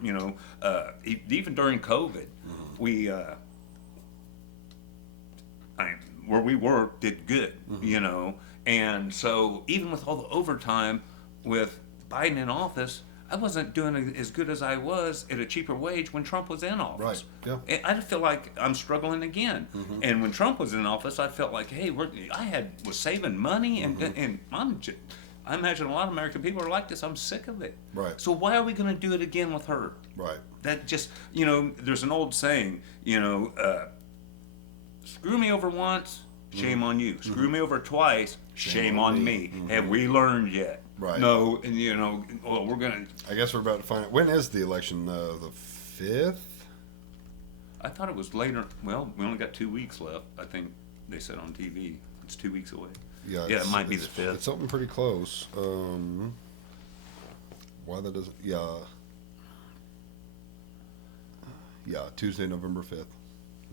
even during COVID, we where we were did good, and so even with all the overtime with Biden in office, I wasn't doing as good as I was at a cheaper wage when Trump was in office. Right, yeah. And I feel like I'm struggling again. And when Trump was in office, I felt like, hey, was saving money, and I imagine a lot of American people are like this. I'm sick of it. Right. So why are we going to do it again with her? Right. That just, there's an old saying, screw me over once, shame on you. Screw me over twice, shame on me. Have we learned yet? Right. No, and we're going to, I guess we're about to find out. When is the election? The 5th? I thought it was later. Well, we only got 2 weeks left. I think they said on TV it's 2 weeks away. Yeah, Yeah, it might be the 5th. It's something pretty close. Why that doesn't? Yeah, Tuesday, November 5th.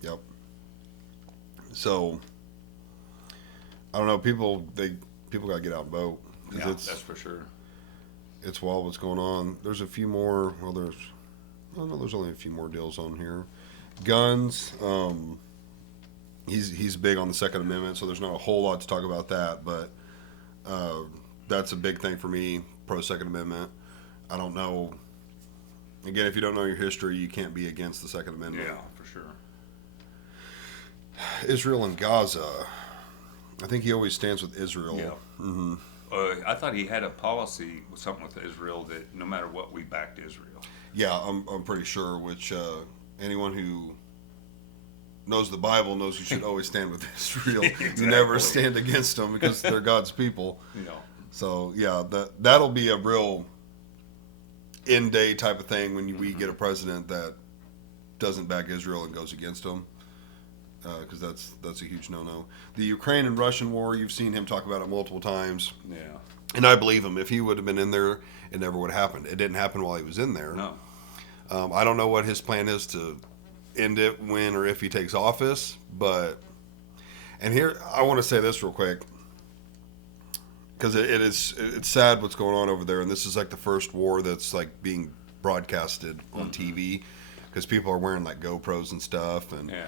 Yep. So I don't know. People got to get out and vote. 'Cause Yeah, that's for sure. It's wild what's going on. There's a few more. Well, there's only a few more deals on here. Guns. He's big on the Second Amendment, so there's not a whole lot to talk about that. But that's a big thing for me. Pro Second Amendment. I don't know. Again, if you don't know your history, you can't be against the Second Amendment. Yeah, for sure. Israel and Gaza. I think he always stands with Israel. Yeah. Mm-hmm. I thought he had a policy with something with Israel that no matter what, we backed Israel. Yeah, I'm pretty sure. Which anyone who knows the Bible knows you should always stand with Israel. Exactly. You never stand against them because they're God's people. Yeah. So yeah, that'll be a real end day type of thing when we get a president that doesn't back Israel and goes against them. Because that's a huge no-no. The Ukraine and Russian war, you've seen him talk about it multiple times. Yeah. And I believe him. If he would have been in there, it never would have happened. It didn't happen while he was in there. No. I don't know what his plan is to end it when or if he takes office. And here, I want to say this real quick. Because it's sad what's going on over there. And this is like the first war that's like being broadcasted on TV. Because people are wearing like GoPros and stuff. And Yeah.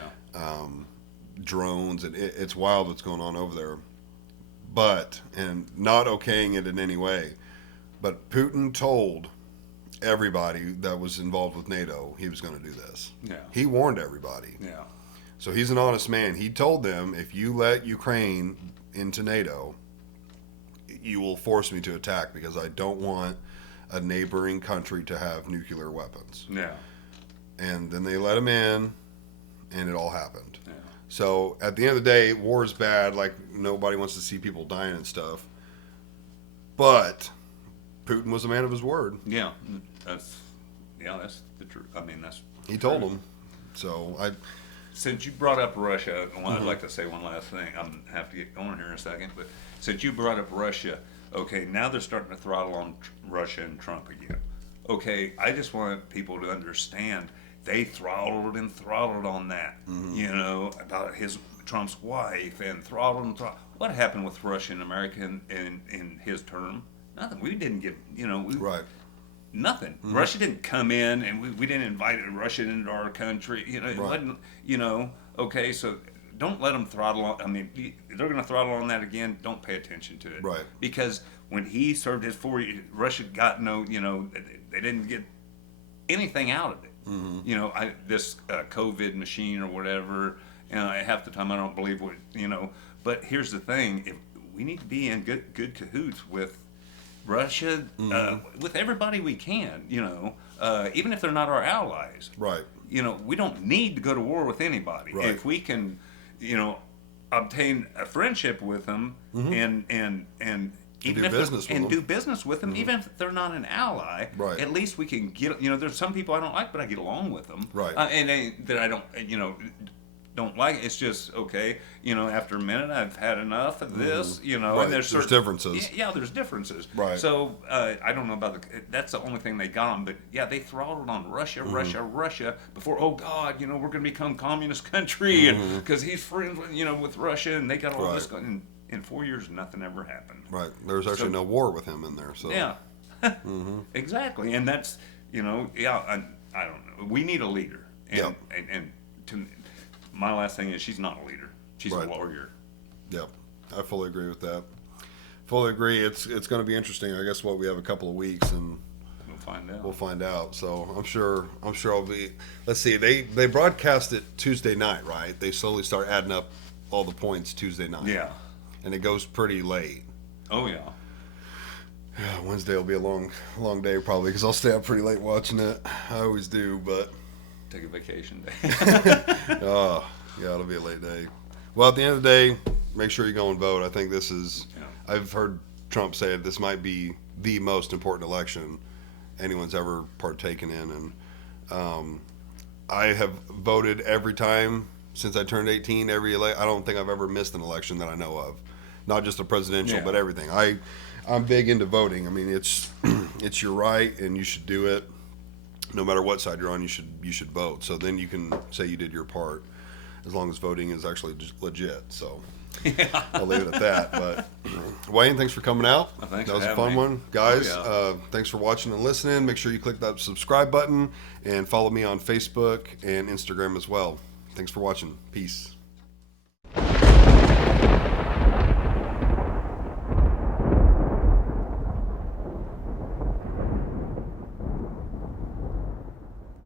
drones, and it's wild what's going on over there. And not okaying it in any way, but Putin told everybody that was involved with NATO he was going to do this. Yeah. He warned everybody. Yeah. So he's an honest man. He told them, if you let Ukraine into NATO, you will force me to attack because I don't want a neighboring country to have nuclear weapons. Yeah. And then they let him in, and it all happened. Yeah. So at the end of the day, war is bad. Like, nobody wants to see people dying and stuff. But Putin was a man of his word. Yeah. That's the truth. I mean, that's. He told them. So Since you brought up Russia, I'd like to say one last thing. I'm have to get going here in a second, but since you brought up Russia, okay, now they're starting to throttle on Russia and Trump again. Okay, I just want people to understand they throttled on that. You know, about Trump's wife and throttled. What happened with Russia and America in his term? Nothing. We didn't get. right. Nothing. Russia didn't come in, and we didn't invite Russia into our country. It Right. wasn't. Okay, so don't let them throttle on. I mean, they're going to throttle on that again. Don't pay attention to it. Right. Because when he served his 4 years, Russia got no. They didn't get anything out of it. This COVID machine or whatever. Half the time I don't believe what. But here's the thing: if we need to be in good cahoots with Russia, with everybody we can, even if they're not our allies. Right. We don't need to go to war with anybody. Right. If we can, obtain a friendship with them and even do if business with them. do business with them, even if they're not an ally, Right. at least we can get. There's some people I don't like, but I get along with them. Right. That I don't like. It's just okay. After a minute, I've had enough of this. Right. And there's There's differences. Yeah, there's differences. Right. So I don't know about that's the only thing they got on. But yeah, they throttled on Russia before. Oh God, we're going to become communist country, and because he's friends with Russia, and they got all this going. In 4 years, nothing ever happened. Right. There's actually no war with him in there. So Yeah. Exactly, and that's I don't know. We need a leader. And, Yep. and to my last thing is she's not a leader. She's Right. a lawyer. Yep, I fully agree with that. Fully agree. It's going to be interesting. I guess we have a couple of weeks and We'll find out. we'll find out. So I'm sure I'll be. Let's see. They broadcast it Tuesday night, right? They slowly start adding up all the points Tuesday night. Yeah. And it goes pretty late. Oh yeah. Yeah, Wednesday will be a long day probably because I'll stay up pretty late watching it. I always do, but Take a vacation day. oh yeah, it'll be a late day. Well, at the end of the day, make sure you go and vote. I think this is. Yeah. I've heard Trump say this might be the most important election anyone's ever partaken in, and I have voted every time since I turned 18. I don't think I've ever missed an election that I know of, not just a presidential, Yeah. but everything. I'm big into voting. I mean, it's it's your right, and you should do it. No matter what side you're on, you should vote. So then you can say you did your part, as long as voting is actually legit. So I'll leave it at that. But Wayne, thanks for coming out. Well, thanks that was for a fun having me. one, guys. Oh, Thanks for watching and listening. Make sure you click that subscribe button and follow me on Facebook and Instagram as well. Thanks for watching. Peace.